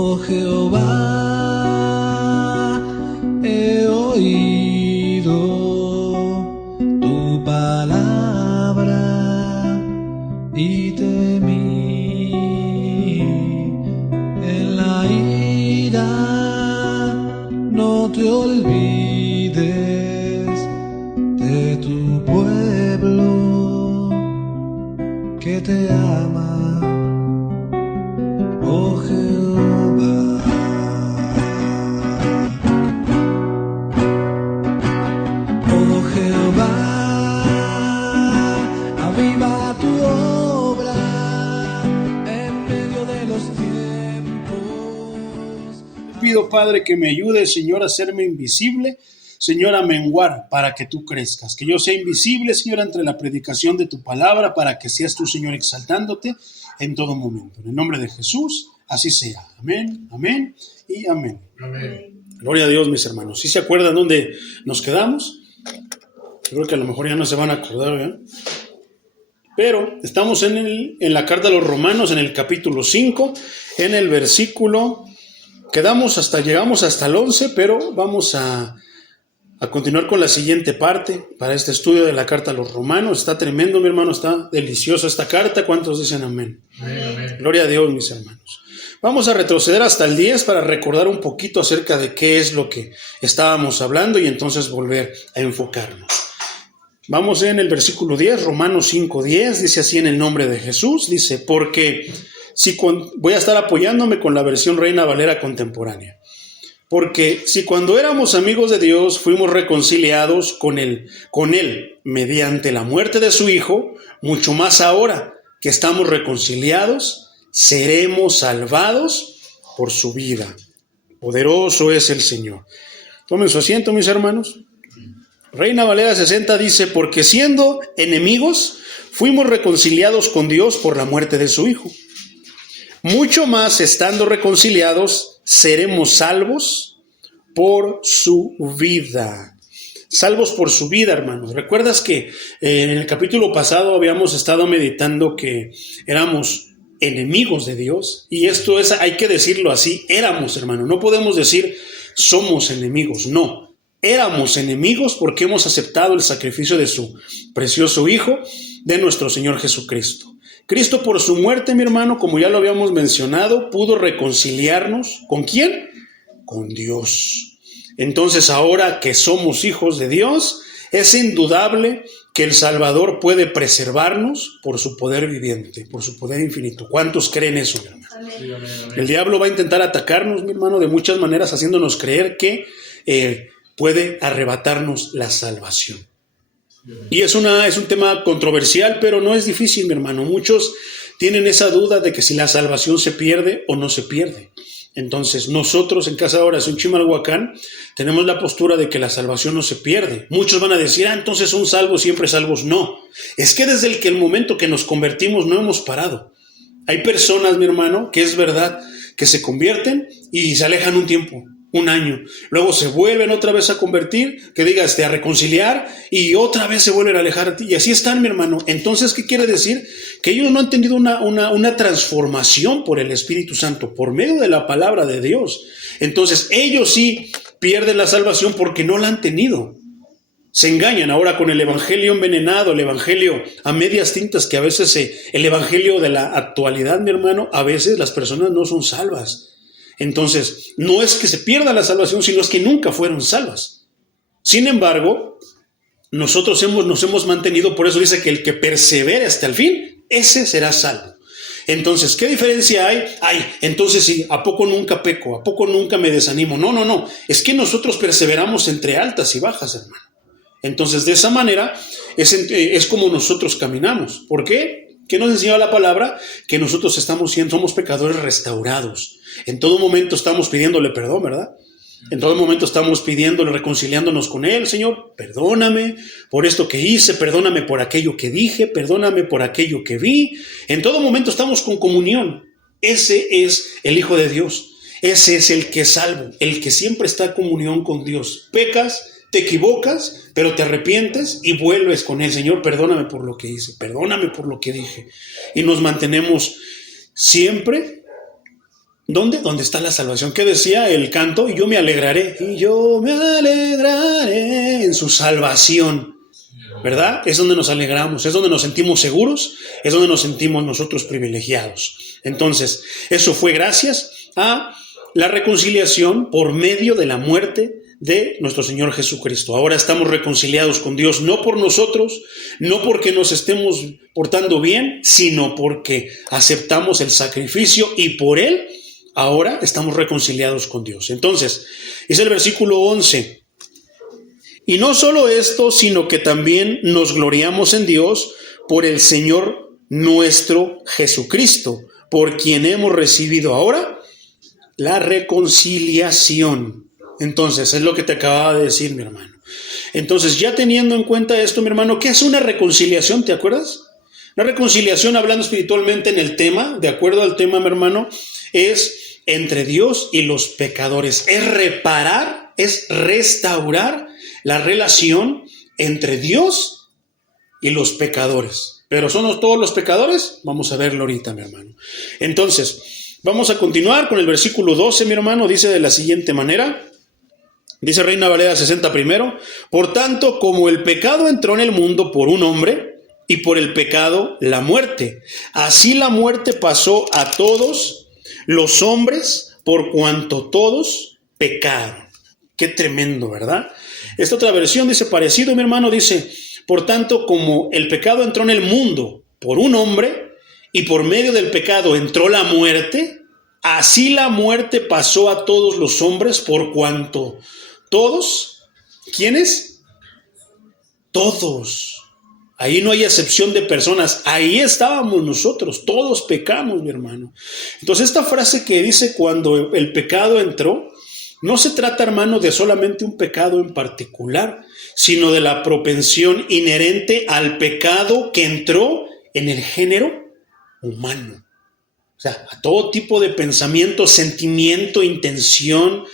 Oh Jehová, he oído tu palabra y temí. En la ira no te olvides de tu pueblo que te ama. Oh Jehová, oh Jehová, aviva tu obra en medio de los tiempos. Pido, Padre, que me ayude, Señor, a hacerme invisible, Señor, a menguar para que tú crezcas. Que yo sea invisible, Señor, entre la predicación de tu palabra, para que seas tú, Señor, exaltándote en todo momento. En el nombre de Jesús, así sea. Amén, amén y amén. Amén. Gloria a Dios, mis hermanos. ¿Sí se acuerdan dónde nos quedamos? Creo que a lo mejor ya no se van a acordar, ¿verdad? Pero estamos en la carta a los Romanos, en el capítulo 5, en el versículo... llegamos hasta el 11, pero vamos a continuar con la siguiente parte para este estudio de la carta a los Romanos. Está tremendo, mi hermano, está deliciosa esta carta. ¿Cuántos dicen amén? Amén, amén. Gloria a Dios, mis hermanos. Vamos a retroceder hasta el 10 para recordar un poquito acerca de qué es lo que estábamos hablando y entonces volver a enfocarnos. Vamos en el versículo 10, Romanos 5:10, dice así en el nombre de Jesús, dice, porque voy a estar apoyándome con la versión Reina Valera contemporánea. Porque si cuando éramos amigos de Dios fuimos reconciliados con él mediante la muerte de su Hijo, mucho más ahora que estamos reconciliados, seremos salvados por su vida. Poderoso es el Señor. Tomen su asiento, mis hermanos. Reina Valera 60 dice, porque siendo enemigos, fuimos reconciliados con Dios por la muerte de su Hijo. Mucho más, estando reconciliados, seremos salvos por su vida. Salvos por su vida, hermanos. ¿Recuerdas que en el capítulo pasado habíamos estado meditando que éramos enemigos de Dios? Y esto es, hay que decirlo así, éramos, hermano. No podemos decir somos enemigos, no. Éramos enemigos porque hemos aceptado el sacrificio de su precioso Hijo, de nuestro Señor Jesucristo. Cristo por su muerte, mi hermano, como ya lo habíamos mencionado, pudo reconciliarnos. ¿Con quién? Con Dios. Entonces, ahora que somos hijos de Dios, es indudable que el Salvador puede preservarnos por su poder viviente, por su poder infinito. ¿Cuántos creen eso, mi hermano? Amén. Sí, amén, amén. El diablo va a intentar atacarnos, mi hermano, de muchas maneras, haciéndonos creer que puede arrebatarnos la salvación. Y es un tema controversial, pero no es difícil, mi hermano. Muchos tienen esa duda de que si la salvación se pierde o no se pierde. Entonces, nosotros en Casa de Oración Chimalhuacán tenemos la postura de que la salvación no se pierde. Muchos van a decir, entonces son salvos, siempre salvos. No, es que desde el momento que nos convertimos no hemos parado. Hay personas, mi hermano, que es verdad, que se convierten y se alejan un tiempo. Un año, luego se vuelven otra vez a convertir, que digas, a reconciliar, y otra vez se vuelven a alejar a ti, y así están, mi hermano. Entonces, ¿qué quiere decir? Que ellos no han tenido una transformación por el Espíritu Santo, por medio de la palabra de Dios. Entonces, ellos sí pierden la salvación porque no la han tenido. Se engañan ahora con el evangelio envenenado, el evangelio a medias tintas, que a veces el evangelio de la actualidad, mi hermano, a veces las personas no son salvas. Entonces, no es que se pierda la salvación, sino es que nunca fueron salvas. Sin embargo, nosotros nos hemos mantenido, por eso dice que el que persevere hasta el fin, ese será salvo. Entonces, ¿qué diferencia hay? Entonces sí, ¿a poco nunca peco? ¿A poco nunca me desanimo? No. Es que nosotros perseveramos entre altas y bajas, hermano. Entonces, de esa manera, es como nosotros caminamos. ¿Por qué? ¿Qué nos enseña la palabra? Que nosotros somos pecadores restaurados. En todo momento estamos pidiéndole perdón, ¿verdad? En todo momento estamos pidiéndole, reconciliándonos con Él. Señor, perdóname por esto que hice, perdóname por aquello que dije, perdóname por aquello que vi. En todo momento estamos con comunión. Ese es el Hijo de Dios. Ese es el que es salvo, el que siempre está en comunión con Dios. Pecas, te equivocas, pero te arrepientes y vuelves con Él. Señor, perdóname por lo que hice, perdóname por lo que dije. Y nos mantenemos siempre ¿Dónde? ¿Dónde está la salvación? ¿Qué decía el canto? Y yo me alegraré en su salvación. ¿Verdad? Es donde nos alegramos, es donde nos sentimos seguros, es donde nos sentimos nosotros privilegiados. Entonces, eso fue gracias a la reconciliación por medio de la muerte de nuestro Señor Jesucristo. Ahora estamos reconciliados con Dios, no por nosotros, no porque nos estemos portando bien, sino porque aceptamos el sacrificio y por él ahora estamos reconciliados con Dios. Entonces, es el versículo 11. Y no solo esto, sino que también nos gloriamos en Dios por el Señor nuestro Jesucristo, por quien hemos recibido ahora la reconciliación. Entonces, es lo que te acababa de decir, mi hermano. Entonces, ya teniendo en cuenta esto, mi hermano, ¿qué es una reconciliación? ¿Te acuerdas? Una reconciliación, hablando espiritualmente en el tema, de acuerdo al tema, mi hermano, es entre Dios y los pecadores. Es reparar, es restaurar la relación entre Dios y los pecadores. ¿Pero son todos los pecadores? Vamos a verlo ahorita, mi hermano. Entonces, vamos a continuar con el versículo 12, mi hermano. Dice de la siguiente manera. Dice Reina Valera 60 primero. Por tanto, como el pecado entró en el mundo por un hombre, y por el pecado la muerte, así la muerte pasó a todos los hombres por cuanto todos pecaron. Qué tremendo, ¿verdad? Esta otra versión dice parecido, mi hermano, dice, por tanto, como el pecado entró en el mundo por un hombre y por medio del pecado entró la muerte, así la muerte pasó a todos los hombres por cuanto todos, ¿quiénes? Todos. Ahí no hay excepción de personas, ahí estábamos nosotros, todos pecamos, mi hermano. Entonces esta frase que dice cuando el pecado entró, no se trata, hermano, de solamente un pecado en particular, sino de la propensión inherente al pecado que entró en el género humano. O sea, a todo tipo de pensamiento, sentimiento, intención,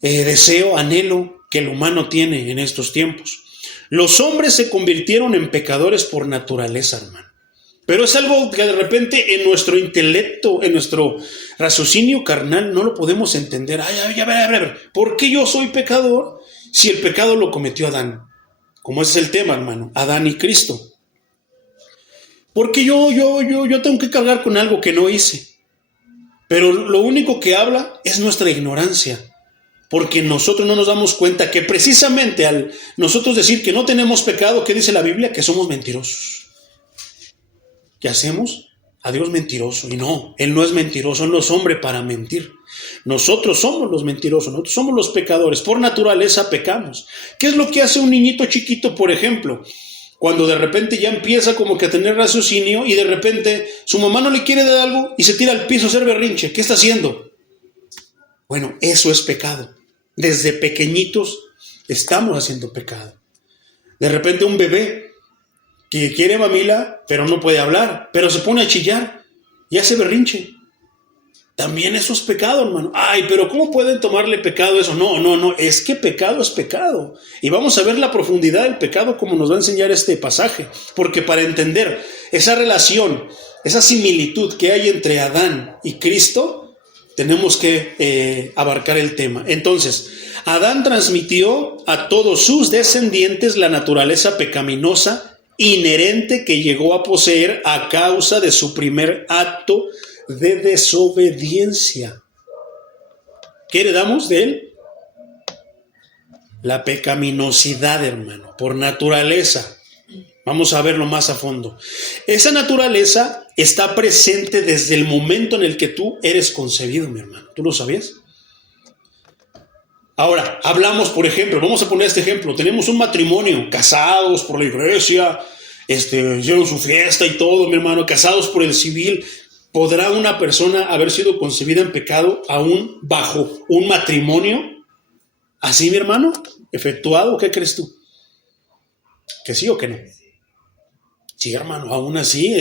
deseo, anhelo que el humano tiene en estos tiempos. Los hombres se convirtieron en pecadores por naturaleza, hermano. Pero es algo que de repente en nuestro intelecto, en nuestro raciocinio carnal, no lo podemos entender. A ver, ¿por qué yo soy pecador si el pecado lo cometió Adán? Como ese es el tema, hermano, Adán y Cristo. Porque yo tengo que cargar con algo que no hice. Pero lo único que habla es nuestra ignorancia. Porque nosotros no nos damos cuenta que precisamente al nosotros decir que no tenemos pecado, ¿qué dice la Biblia? Que somos mentirosos. ¿Qué hacemos? A Dios mentiroso. Y no, Él no es mentiroso, Él no es hombre para mentir. Nosotros somos los mentirosos, nosotros somos los pecadores. Por naturaleza pecamos. ¿Qué es lo que hace un niñito chiquito, por ejemplo? Cuando de repente ya empieza como que a tener raciocinio y de repente su mamá no le quiere dar algo y se tira al piso a hacer berrinche. ¿Qué está haciendo? Bueno, eso es pecado. Desde pequeñitos estamos haciendo pecado. De repente un bebé que quiere mamila, pero no puede hablar, pero se pone a chillar y hace berrinche. También eso es pecado, hermano. Ay, pero ¿cómo pueden tomarle pecado eso? No, es que pecado es pecado. Y vamos a ver la profundidad del pecado como nos va a enseñar este pasaje. Porque para entender esa relación, esa similitud que hay entre Adán y Cristo, tenemos que abarcar el tema. Entonces, Adán transmitió a todos sus descendientes la naturaleza pecaminosa inherente que llegó a poseer a causa de su primer acto de desobediencia. ¿Qué heredamos de él? La pecaminosidad, hermano, por naturaleza. Vamos a verlo más a fondo. Esa naturaleza está presente desde el momento en el que tú eres concebido, mi hermano. ¿Tú lo sabías? Ahora, hablamos, por ejemplo, vamos a poner este ejemplo. Tenemos un matrimonio, casados por la iglesia, hicieron su fiesta y todo, mi hermano, casados por el civil. ¿Podrá una persona haber sido concebida en pecado aún bajo un matrimonio? ¿Así, mi hermano? ¿Efectuado? ¿Qué crees tú? ¿Que sí o que no? Sí, hermano, aún así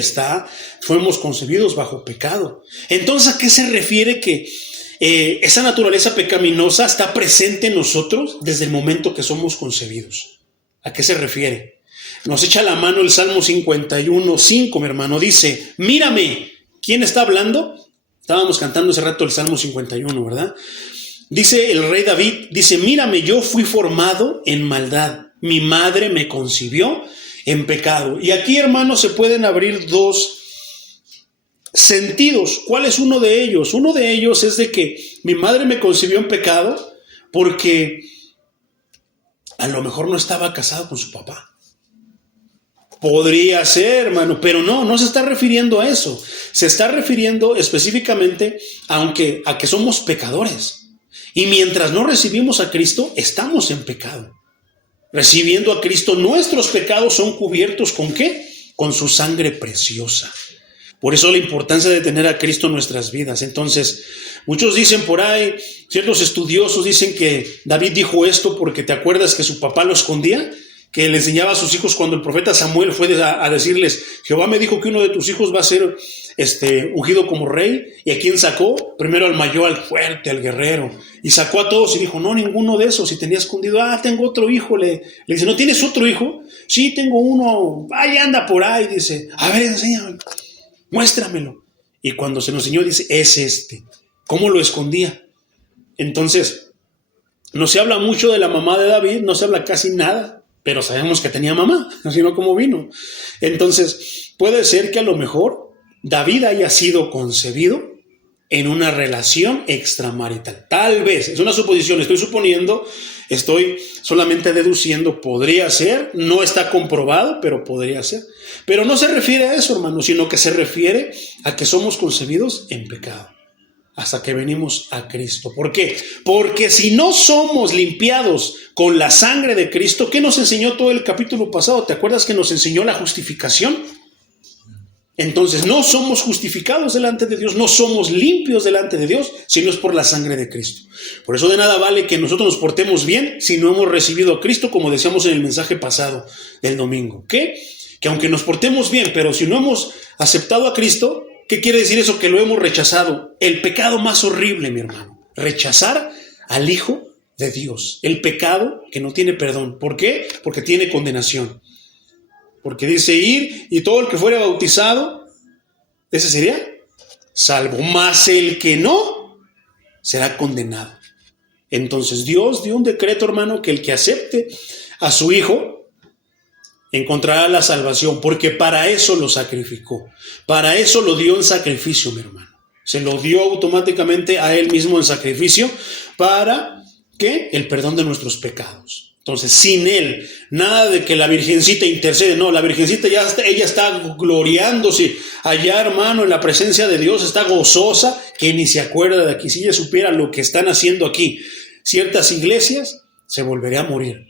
fuimos concebidos bajo pecado. Entonces, ¿a qué se refiere que esa naturaleza pecaminosa está presente en nosotros desde el momento que somos concebidos? ¿A qué se refiere? Nos echa la mano el Salmo 51:5, mi hermano. Dice, mírame. ¿Quién está hablando? Estábamos cantando hace rato el Salmo 51, ¿verdad? Dice el rey David, dice, mírame, yo fui formado en maldad, mi madre me concibió en pecado. Y aquí, hermanos, se pueden abrir dos sentidos. ¿Cuál es uno de ellos? Uno de ellos es de que mi madre me concibió en pecado porque a lo mejor no estaba casado con su papá. Podría ser, hermano, pero no se está refiriendo a eso. Se está refiriendo específicamente a que somos pecadores. Y mientras no recibimos a Cristo, estamos en pecado. Recibiendo a Cristo, nuestros pecados son cubiertos ¿con qué? Con su sangre preciosa. Por eso la importancia de tener a Cristo en nuestras vidas. Entonces, muchos dicen por ahí, ciertos estudiosos dicen que David dijo esto porque ¿te acuerdas que su papá lo escondía? Que le enseñaba a sus hijos cuando el profeta Samuel fue a decirles, Jehová me dijo que uno de tus hijos va a ser ungido como rey. ¿Y a quién sacó? Primero al mayor, al fuerte, al guerrero. Y sacó a todos y dijo, no, ninguno de esos. Y tenía escondido, tengo otro hijo. Le dice, ¿no tienes otro hijo? Sí, tengo uno. Ahí anda por ahí. Dice, a ver, enséñame, muéstramelo. Y cuando se nos enseñó, dice, es este. ¿Cómo lo escondía? Entonces, no se habla mucho de la mamá de David, no se habla casi nada. Pero sabemos que tenía mamá, sino cómo vino. Entonces, puede ser que a lo mejor David haya sido concebido en una relación extramarital. Tal vez, es una suposición, estoy suponiendo, estoy solamente deduciendo, podría ser, no está comprobado, pero podría ser. Pero no se refiere a eso, hermano, sino que se refiere a que somos concebidos en pecado. Hasta que venimos a Cristo. ¿Por qué? Porque si no somos limpiados con la sangre de Cristo, ¿qué nos enseñó todo el capítulo pasado? ¿Te acuerdas que nos enseñó la justificación? Entonces no somos justificados delante de Dios, no somos limpios delante de Dios, si no es por la sangre de Cristo. Por eso de nada vale que nosotros nos portemos bien si no hemos recibido a Cristo, como decíamos en el mensaje pasado del domingo. ¿Qué? Que aunque nos portemos bien, pero si no hemos aceptado a Cristo, ¿qué quiere decir eso? Que lo hemos rechazado. El pecado más horrible, mi hermano. Rechazar al Hijo de Dios. El pecado que no tiene perdón. ¿Por qué? Porque tiene condenación. Porque dice ir y todo el que fuera bautizado, ese sería salvo. Más el que no, será condenado. Entonces Dios dio un decreto, hermano, que el que acepte a su Hijo encontrará la salvación, porque para eso lo sacrificó, para eso lo dio en sacrificio, mi hermano. Se lo dio automáticamente a Él mismo en sacrificio para ¿qué? El perdón de nuestros pecados. Entonces, sin Él, nada de que la Virgencita intercede, no, la Virgencita ella está gloriándose allá, hermano, en la presencia de Dios, está gozosa, que ni se acuerda de aquí. Si ella supiera lo que están haciendo aquí, ciertas iglesias, se volvería a morir.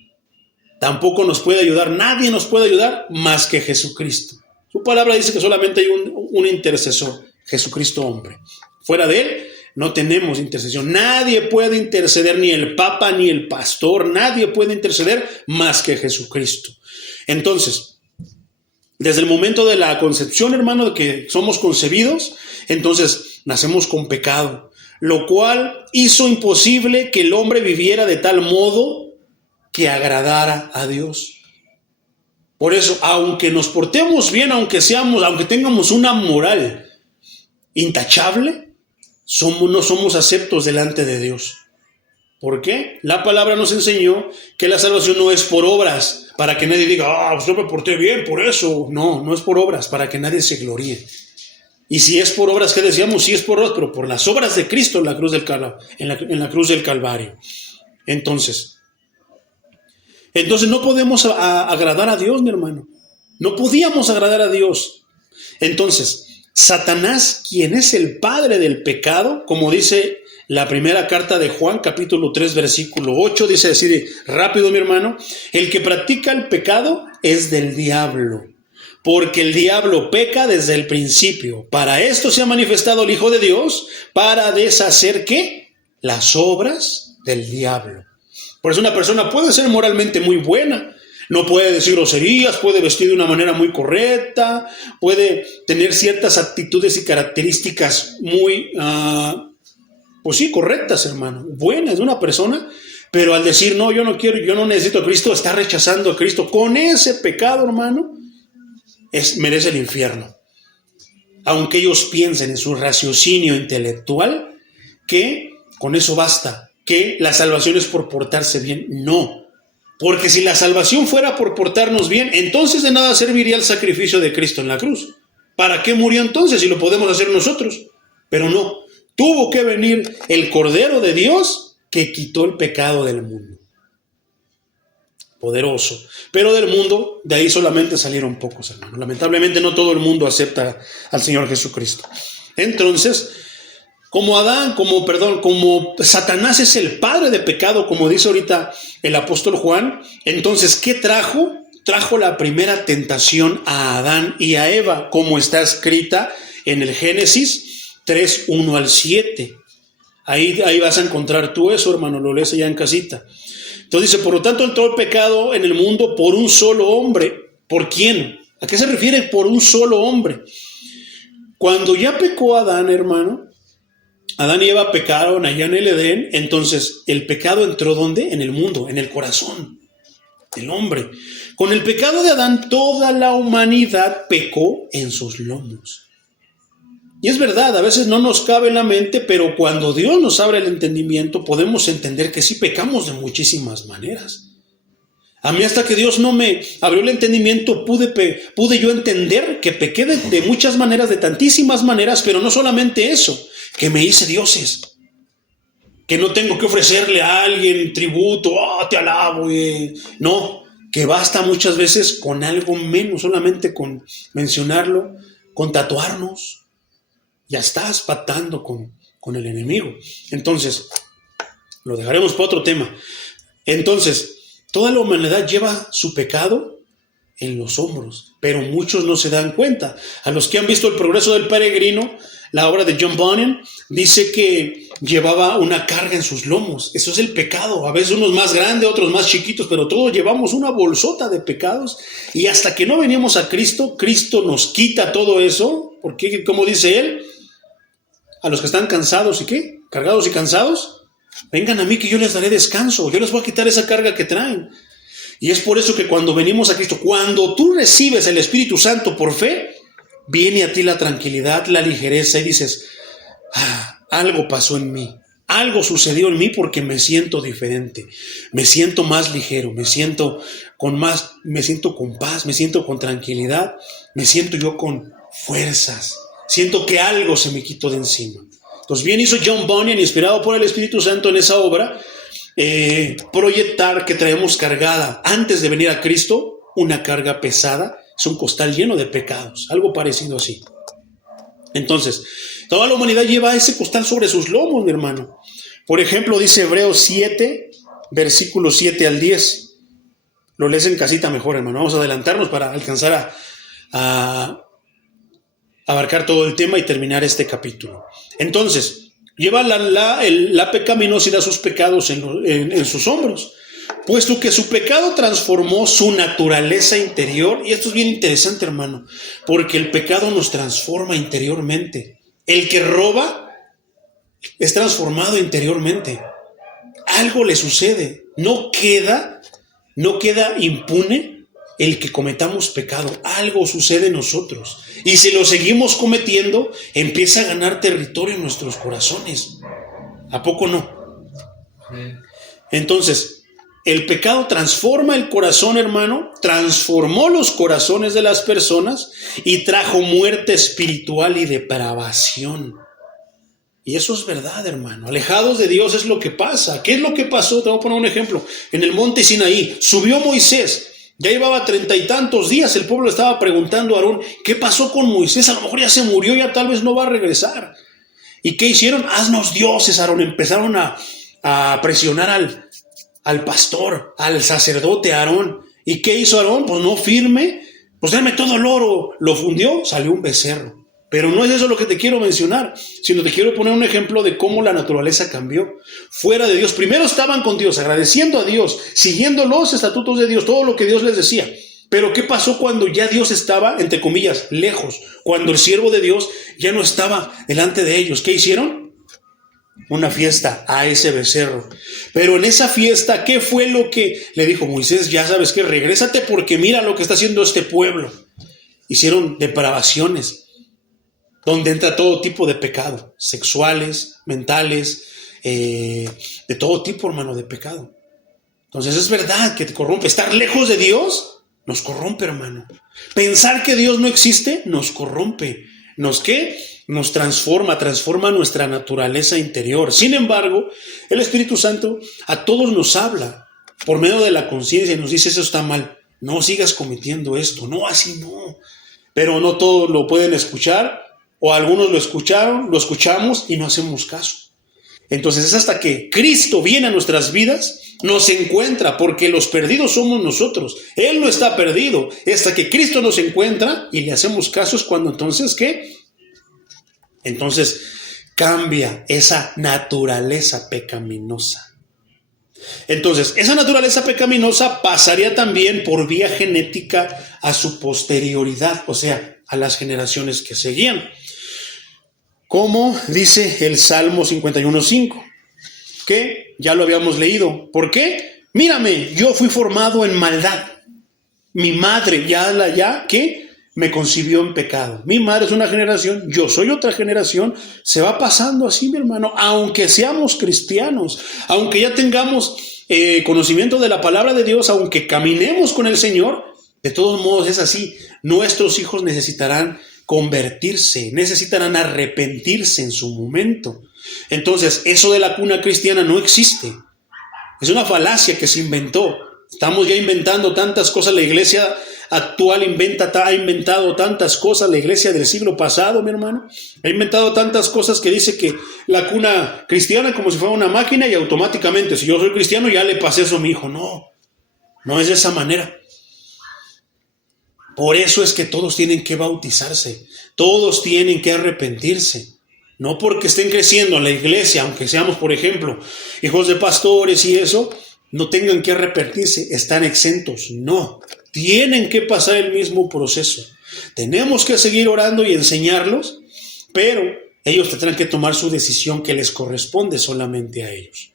Tampoco nos puede ayudar, nadie nos puede ayudar más que Jesucristo. Su palabra dice que solamente hay un intercesor, Jesucristo hombre. Fuera de Él no tenemos intercesión. Nadie puede interceder, ni el Papa, ni el pastor, nadie puede interceder más que Jesucristo. Entonces, desde el momento de la concepción, hermano, de que somos concebidos, entonces nacemos con pecado, lo cual hizo imposible que el hombre viviera de tal modo que agradara a Dios. Por eso, aunque nos portemos bien, aunque tengamos una moral intachable, no somos aceptos delante de Dios. ¿Por qué? La palabra nos enseñó que la salvación no es por obras, para que nadie diga, yo me porté bien por eso. No es por obras, para que nadie se gloríe. Y si es por obras, ¿qué decíamos? Sí es por obras, pero por las obras de Cristo en la cruz del Calvario. Entonces no podemos agradar a Dios, mi hermano. No podíamos agradar a Dios. Entonces, Satanás, quien es el padre del pecado, como dice la primera carta de Juan, capítulo 3, versículo 8, dice así rápido, mi hermano, el que practica el pecado es del diablo, porque el diablo peca desde el principio. Para esto se ha manifestado el Hijo de Dios, para deshacer, ¿qué? Las obras del diablo. Por eso una persona puede ser moralmente muy buena, no puede decir groserías, puede vestir de una manera muy correcta, puede tener ciertas actitudes y características muy, pues sí, correctas, hermano, buenas de una persona, pero al decir, no, yo no quiero, yo no necesito a Cristo, está rechazando a Cristo. Con ese pecado, hermano, merece el infierno. aunque ellos piensen en su raciocinio intelectual, que con eso basta, que la salvación es por portarse bien. No, porque si la salvación fuera por portarnos bien, entonces de nada serviría el sacrificio de Cristo en la cruz. ¿Para qué murió entonces si lo podemos hacer nosotros? Pero no, tuvo que venir el Cordero de Dios que quitó el pecado del mundo. Poderoso. Pero del mundo, de ahí solamente salieron pocos, hermanos. Lamentablemente no todo el mundo acepta al Señor Jesucristo. Entonces, como Satanás es el padre de pecado, como dice ahorita el apóstol Juan, entonces, ¿qué trajo? Trajo la primera tentación a Adán y a Eva, como está escrita en el Génesis 3, 1 al 7. Ahí vas a encontrar tú eso, hermano, lo lees allá en casita. Entonces dice, por lo tanto entró el pecado en el mundo por un solo hombre. ¿Por quién? ¿A qué se refiere por un solo hombre? Cuando ya pecó Adán, hermano, Adán y Eva pecaron allá en el Edén, entonces el pecado entró ¿dónde? En el mundo, en el corazón del hombre. Con el pecado de Adán, toda la humanidad pecó en sus lomos. Y es verdad, a veces no nos cabe en la mente, pero cuando Dios nos abre el entendimiento, podemos entender que sí pecamos de muchísimas maneras. A mí hasta que Dios no me abrió el entendimiento, pude yo entender que pequé de muchas maneras, de tantísimas maneras, pero no solamente eso, que me hice dioses. Que no tengo que ofrecerle a alguien tributo, te alabo. No, que basta muchas veces con algo menos, solamente con mencionarlo, con tatuarnos. Ya estás pactando con el enemigo. Entonces, lo dejaremos para otro tema. Entonces, toda la humanidad lleva su pecado en los hombros, pero muchos no se dan cuenta. A los que han visto El progreso del peregrino, la obra de John Bunyan, dice que llevaba una carga en sus lomos. Eso es el pecado. A veces unos más grandes, otros más chiquitos, pero todos llevamos una bolsota de pecados. Y hasta que no venimos a Cristo, Cristo nos quita todo eso. Porque, como dice él, a los que están cansados y ¿qué? Cargados y cansados, vengan a mí que yo les daré descanso. Yo les voy a quitar esa carga que traen. Y es por eso que cuando venimos a Cristo, cuando tú recibes el Espíritu Santo por fe, viene a ti la tranquilidad, la ligereza y dices, algo pasó en mí, algo sucedió en mí porque me siento diferente, me siento más ligero, me siento con paz, me siento con tranquilidad, me siento yo con fuerzas, siento que algo se me quitó de encima. Entonces bien hizo John Bunyan, inspirado por el Espíritu Santo en esa obra, proyectar que traemos cargada antes de venir a Cristo una carga pesada. Es un costal lleno de pecados, algo parecido así. Entonces, toda la humanidad lleva ese costal sobre sus lomos, mi hermano. Por ejemplo, dice Hebreos 7, versículos 7 al 10. Lo lees en casita mejor, hermano. Vamos a adelantarnos para alcanzar a abarcar todo el tema y terminar este capítulo. Entonces, lleva la pecaminosidad, sus pecados en sus hombros, puesto que su pecado transformó su naturaleza interior. Y esto es bien interesante, hermano, porque el pecado nos transforma interiormente. El que roba es transformado interiormente. Algo le sucede. No queda impune el que cometamos pecado. Algo sucede en nosotros. Y si lo seguimos cometiendo, empieza a ganar territorio en nuestros corazones. ¿A poco no? Entonces, el pecado transforma el corazón, hermano, transformó los corazones de las personas y trajo muerte espiritual y depravación. Y eso es verdad, hermano. Alejados de Dios es lo que pasa. ¿Qué es lo que pasó? Te voy a poner un ejemplo. En el monte Sinaí subió Moisés. Ya llevaba 30 y tantos días. El pueblo estaba preguntando a Aarón, ¿qué pasó con Moisés? A lo mejor ya se murió, ya tal vez no va a regresar. ¿Y qué hicieron? Haznos dioses, Aarón. Empezaron a presionar al pastor, al sacerdote Aarón. ¿Y qué hizo Aarón? Pues no firme, pues dame todo el oro. Lo fundió, salió un becerro. Pero no es eso lo que te quiero mencionar, sino te quiero poner un ejemplo de cómo la naturaleza cambió. Fuera de Dios, primero estaban con Dios, agradeciendo a Dios, siguiendo los estatutos de Dios, todo lo que Dios les decía. Pero ¿qué pasó cuando ya Dios estaba, entre comillas, lejos? Cuando el siervo de Dios ya no estaba delante de ellos. ¿Qué hicieron? Una fiesta a ese becerro. Pero en esa fiesta, ¿qué fue lo que le dijo Moisés? Ya sabes que regrésate porque mira lo que está haciendo este pueblo. Hicieron depravaciones. donde entra todo tipo de pecado, sexuales, mentales, de todo tipo, hermano, de pecado. Entonces es verdad que te corrompe. Estar lejos de Dios nos corrompe, hermano. Pensar que Dios no existe nos corrompe. Nos transforma nuestra naturaleza interior. Sin embargo, el Espíritu Santo a todos nos habla por medio de la conciencia y nos dice: eso está mal, no sigas cometiendo esto, no, así no. Pero no todos lo pueden escuchar, o algunos lo escuchamos y no hacemos caso. Entonces es hasta que Cristo viene a nuestras vidas, nos encuentra, porque los perdidos somos nosotros. Él no está perdido. Hasta que Cristo nos encuentra y le hacemos caso es cuando entonces, ¿qué? Entonces cambia esa naturaleza pecaminosa. Entonces, esa naturaleza pecaminosa pasaría también por vía genética a su posterioridad, o sea, a las generaciones que seguían. Como dice el Salmo 51:5, que ya lo habíamos leído. ¿Por qué? Mírame, yo fui formado en maldad. Mi madre ¿qué? Me concibió en pecado. Mi madre es una generación, yo soy otra generación. Se va pasando así, mi hermano, aunque seamos cristianos, aunque ya tengamos conocimiento de la palabra de Dios, aunque caminemos con el Señor, de todos modos es así. Nuestros hijos necesitarán convertirse, necesitarán arrepentirse en su momento. Entonces, eso de la cuna cristiana no existe. Es una falacia que se inventó. Estamos ya inventando tantas cosas. La iglesia actual ha inventado tantas cosas. La iglesia del siglo pasado, mi hermano, ha inventado tantas cosas que dice que la cuna cristiana como si fuera una máquina y automáticamente, si yo soy cristiano, ya le pasé eso a mi hijo. No es de esa manera. Por eso es que todos tienen que bautizarse, todos tienen que arrepentirse. No porque estén creciendo en la iglesia, aunque seamos, por ejemplo, hijos de pastores y eso, no tengan que arrepentirse, están exentos. No, tienen que pasar el mismo proceso. Tenemos que seguir orando y enseñarlos, pero ellos tendrán que tomar su decisión que les corresponde solamente a ellos.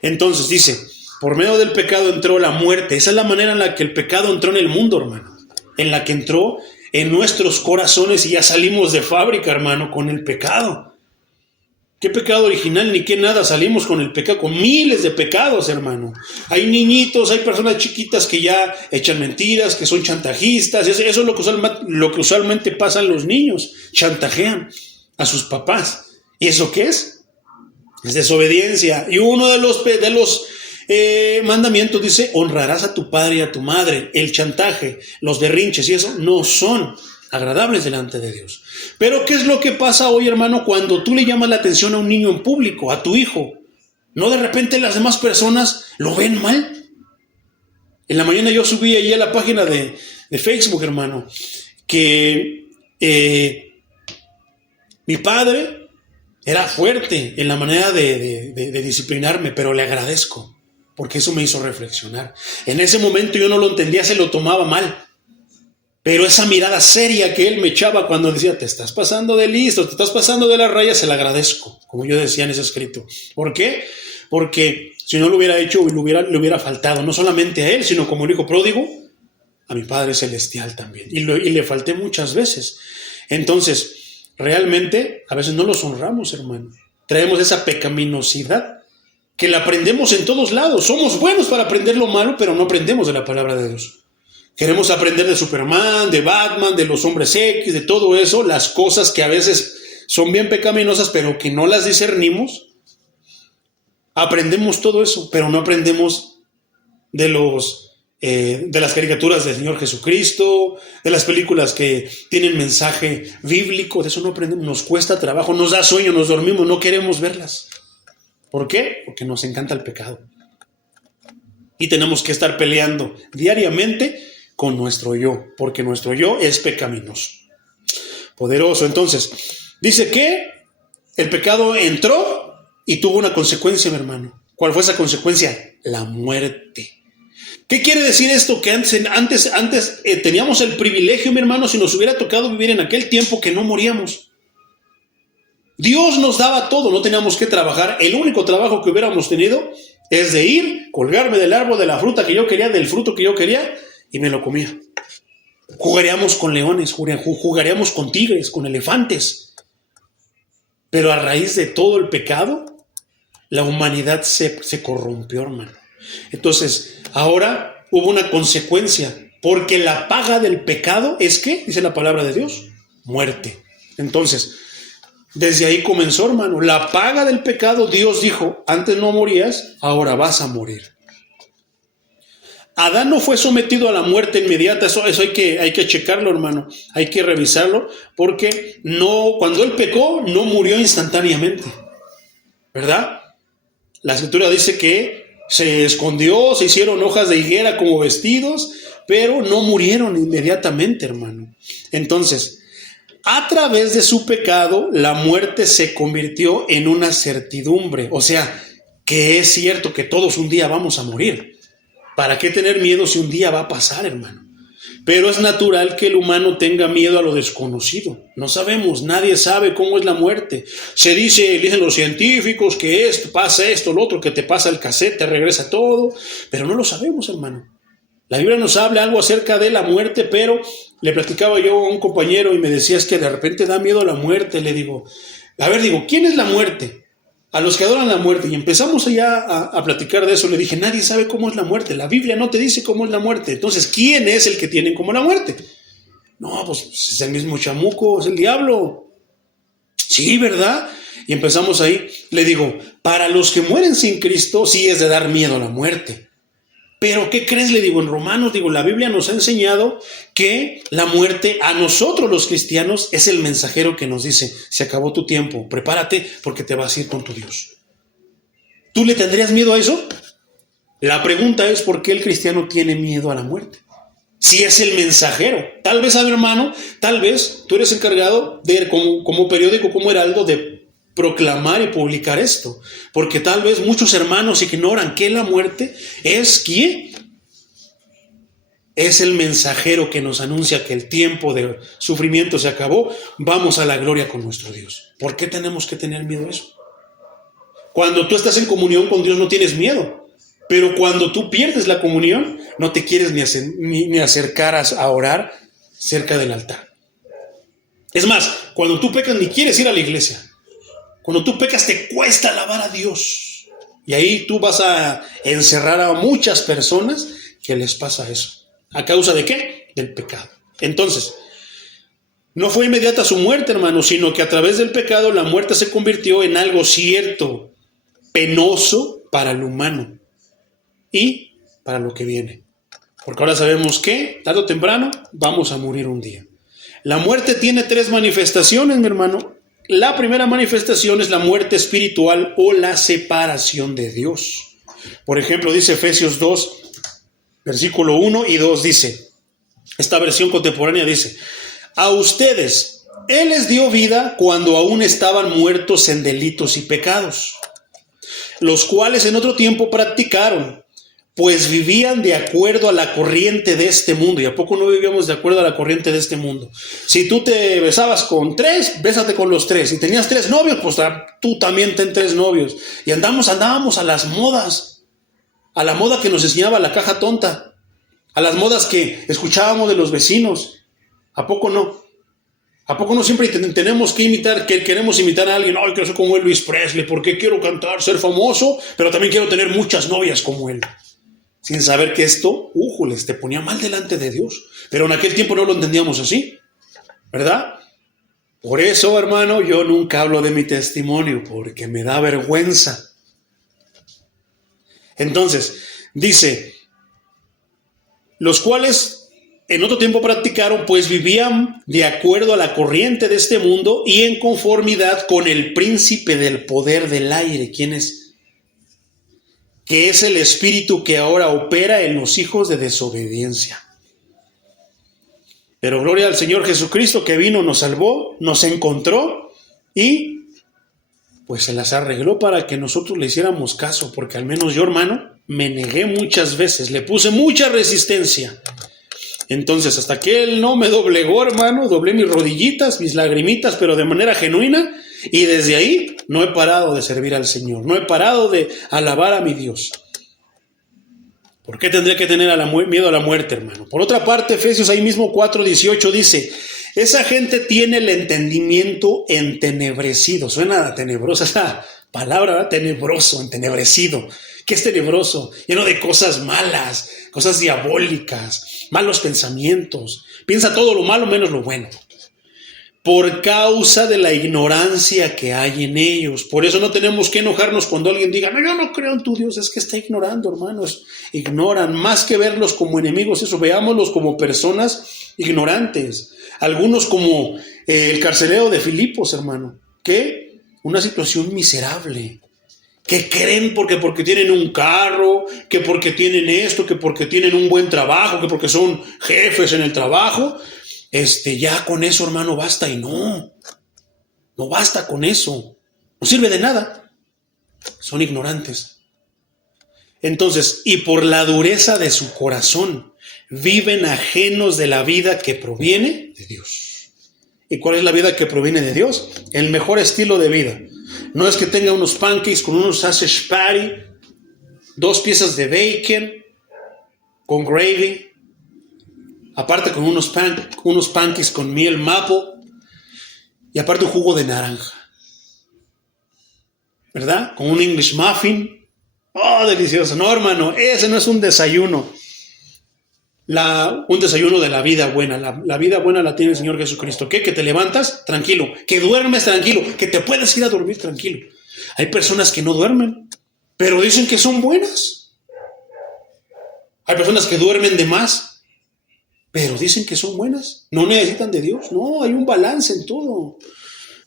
Entonces dice, por medio del pecado entró la muerte. Esa es la manera en la que el pecado entró en el mundo, hermano. En la que entró en nuestros corazones y ya salimos de fábrica, hermano, con el pecado. ¿Qué pecado original ni qué nada? Salimos con el pecado, con miles de pecados, hermano. Hay niñitos, hay personas chiquitas que ya echan mentiras, que son chantajistas. Eso es lo que usualmente pasa en los niños. Chantajean a sus papás. ¿Y eso qué es? Es desobediencia. Y uno de los mandamientos dice: honrarás a tu padre y a tu madre. El chantaje, los berrinches y eso no son agradables delante de Dios. Pero ¿qué es lo que pasa hoy, hermano, cuando tú le llamas la atención a un niño en público, a tu hijo? ¿No de repente las demás personas lo ven mal? En la mañana yo subí ahí a la página de Facebook, hermano, que mi padre era fuerte en la manera de disciplinarme, pero le agradezco, porque eso me hizo reflexionar. En ese momento yo no lo entendía, se lo tomaba mal. Pero esa mirada seria que él me echaba cuando decía: te estás pasando de listo, te estás pasando de la raya, se la agradezco, como yo decía en ese escrito. ¿Por qué? Porque si no lo hubiera hecho, le hubiera faltado, no solamente a él, sino como el hijo pródigo, a mi Padre Celestial también. Y le falté muchas veces. Entonces, realmente, a veces no los honramos, hermano. Traemos esa pecaminosidad que la aprendemos en todos lados. Somos buenos para aprender lo malo, pero no aprendemos de la palabra de Dios. Queremos aprender de Superman, de Batman, de los hombres X, de todo eso, las cosas que a veces son bien pecaminosas, pero que no las discernimos. Aprendemos todo eso, pero no aprendemos de las caricaturas del Señor Jesucristo, de las películas que tienen mensaje bíblico. De eso no aprendemos, nos cuesta trabajo, nos da sueño, nos dormimos, no queremos verlas. ¿Por qué? Porque nos encanta el pecado. Y tenemos que estar peleando diariamente con nuestro yo, porque nuestro yo es pecaminoso. Poderoso. Entonces, dice que el pecado entró y tuvo una consecuencia, mi hermano. ¿Cuál fue esa consecuencia? La muerte. ¿Qué quiere decir esto? Que antes teníamos el privilegio, mi hermano, si nos hubiera tocado vivir en aquel tiempo, que no moríamos. Dios nos daba todo, no teníamos que trabajar. El único trabajo que hubiéramos tenido es de ir, colgarme del árbol de la fruta que yo quería, del fruto que yo quería, y me lo comía. Jugaríamos con leones, jugaríamos con tigres, con elefantes. Pero a raíz de todo el pecado, la humanidad se corrompió, hermano. Entonces, ahora hubo una consecuencia, porque la paga del pecado es ¿qué? Dice la palabra de Dios, muerte. Entonces, desde ahí comenzó, hermano. La paga del pecado, Dios dijo, antes no morías, ahora vas a morir. Adán no fue sometido a la muerte inmediata, eso hay que checarlo, hermano, hay que revisarlo, porque cuando él pecó, no murió instantáneamente, ¿verdad? La Escritura dice que se escondió, se hicieron hojas de higuera como vestidos, pero no murieron inmediatamente, hermano. Entonces, a través de su pecado, la muerte se convirtió en una certidumbre, o sea, que es cierto que todos un día vamos a morir. ¿Para qué tener miedo si un día va a pasar, hermano? Pero es natural que el humano tenga miedo a lo desconocido. No sabemos, nadie sabe cómo es la muerte. Dicen los científicos que pasa esto, lo otro, que te pasa el cassette, te regresa todo, pero no lo sabemos, hermano. La Biblia nos habla algo acerca de la muerte, pero le platicaba yo a un compañero y me decía, es que de repente da miedo a la muerte. Le digo, ¿quién es la muerte? A los que adoran la muerte. Y empezamos allá a platicar de eso. Le dije, nadie sabe cómo es la muerte. La Biblia no te dice cómo es la muerte. Entonces, ¿quién es el que tienen como la muerte? No, pues es el mismo chamuco, es el diablo. Sí, ¿verdad? Y empezamos ahí. Le digo, para los que mueren sin Cristo, sí es de dar miedo a la muerte. Pero, ¿qué crees? Le digo, en Romanos, la Biblia nos ha enseñado que la muerte a nosotros los cristianos es el mensajero que nos dice, se acabó tu tiempo, prepárate porque te vas a ir con tu Dios. ¿Tú le tendrías miedo a eso? La pregunta es, ¿por qué el cristiano tiene miedo a la muerte? Si es el mensajero. Tal vez, hermano, tal vez tú eres encargado de, como periódico, como Heraldo, de proclamar y publicar esto, porque tal vez muchos hermanos ignoran que la muerte es ¿quién? Es el mensajero que nos anuncia que el tiempo de sufrimiento se acabó, vamos a la gloria con nuestro Dios. ¿Por qué tenemos que tener miedo a eso? Cuando tú estás en comunión con Dios no tienes miedo, pero cuando tú pierdes la comunión no te quieres ni acercar a orar cerca del altar. Es más, cuando tú pecas ni quieres ir a la iglesia. Cuando tú pecas te cuesta alabar a Dios. Y ahí tú vas a encerrar a muchas personas que les pasa eso. ¿A causa de qué? Del pecado. Entonces, no fue inmediata su muerte, hermano, sino que a través del pecado la muerte se convirtió en algo cierto, penoso para el humano y para lo que viene. Porque ahora sabemos que, tarde o temprano, vamos a morir un día. La muerte tiene 3 manifestaciones, mi hermano. La primera manifestación es la muerte espiritual o la separación de Dios. Por ejemplo, dice Efesios 2, versículo 1 y 2, dice, esta versión contemporánea dice, a ustedes, Él les dio vida cuando aún estaban muertos en delitos y pecados, los cuales en otro tiempo practicaron, pues vivían de acuerdo a la corriente de este mundo. ¿Y a poco no vivíamos de acuerdo a la corriente de este mundo? Si tú te besabas con 3, bésate con los 3. Si tenías 3 novios, pues tú también ten 3 novios. Y andábamos a las modas, a la moda que nos enseñaba la caja tonta, a las modas que escuchábamos de los vecinos. ¿A poco no? ¿A poco no siempre tenemos que imitar, que queremos imitar a alguien? Ay, quiero ser como Elvis Presley, porque quiero cantar, ser famoso, pero también quiero tener muchas novias como él. Sin saber que esto, te ponía mal delante de Dios. Pero en aquel tiempo no lo entendíamos así, ¿verdad? Por eso, hermano, yo nunca hablo de mi testimonio, porque me da vergüenza. Entonces, dice, los cuales en otro tiempo practicaron, pues vivían de acuerdo a la corriente de este mundo y en conformidad con el príncipe del poder del aire. ¿Quién es? Que es el espíritu que ahora opera en los hijos de desobediencia. Pero gloria al Señor Jesucristo que vino, nos salvó, nos encontró y pues se las arregló para que nosotros le hiciéramos caso, porque al menos yo, hermano, me negué muchas veces, le puse mucha resistencia. Entonces, hasta que Él no me doblegó, hermano, doblé mis rodillitas, mis lagrimitas, pero de manera genuina, y desde ahí no he parado de servir al Señor, no he parado de alabar a mi Dios. ¿Por qué tendría que tener miedo a la muerte, hermano? Por otra parte, Efesios ahí mismo 4:18 dice, Esa gente tiene el entendimiento entenebrecido. Suena tenebrosa esa palabra, ¿verdad? Tenebroso, entenebrecido. ¿Qué es tenebroso? Lleno de cosas malas, cosas diabólicas, malos pensamientos. Piensa todo lo malo menos lo bueno. Por causa de la ignorancia que hay en ellos. Por eso no tenemos que enojarnos cuando alguien diga, no, yo no creo en tu Dios. Es que está ignorando, hermanos. Ignoran. Más que verlos como enemigos, eso, veámoslos como personas ignorantes. Algunos como el carcelero de Filipos, hermano. ¿Qué? Una situación miserable. Que creen porque tienen un carro, que porque tienen esto, que porque tienen un buen trabajo, que porque son jefes en el trabajo. Ya con eso, hermano, basta. Y no basta con eso. No sirve de nada. Son ignorantes. Entonces, y por la dureza de su corazón, viven ajenos de la vida que proviene de Dios. ¿Y cuál es la vida que proviene de Dios? El mejor estilo de vida. No es que tenga unos pancakes con unos sausage patty, 2 piezas de bacon con gravy, aparte con unos pancakes con miel maple y aparte un jugo de naranja, ¿verdad? Con un English muffin. ¡Oh, delicioso! No, hermano, ese no es un desayuno. Un desayuno de la vida buena. La vida buena la tiene el Señor Jesucristo. ¿Qué? Que te levantas tranquilo, que duermes tranquilo, que te puedes ir a dormir tranquilo. Hay personas que no duermen, pero dicen que son buenas. Hay personas que duermen de más, pero dicen que son buenas. No necesitan de Dios. No, hay un balance en todo.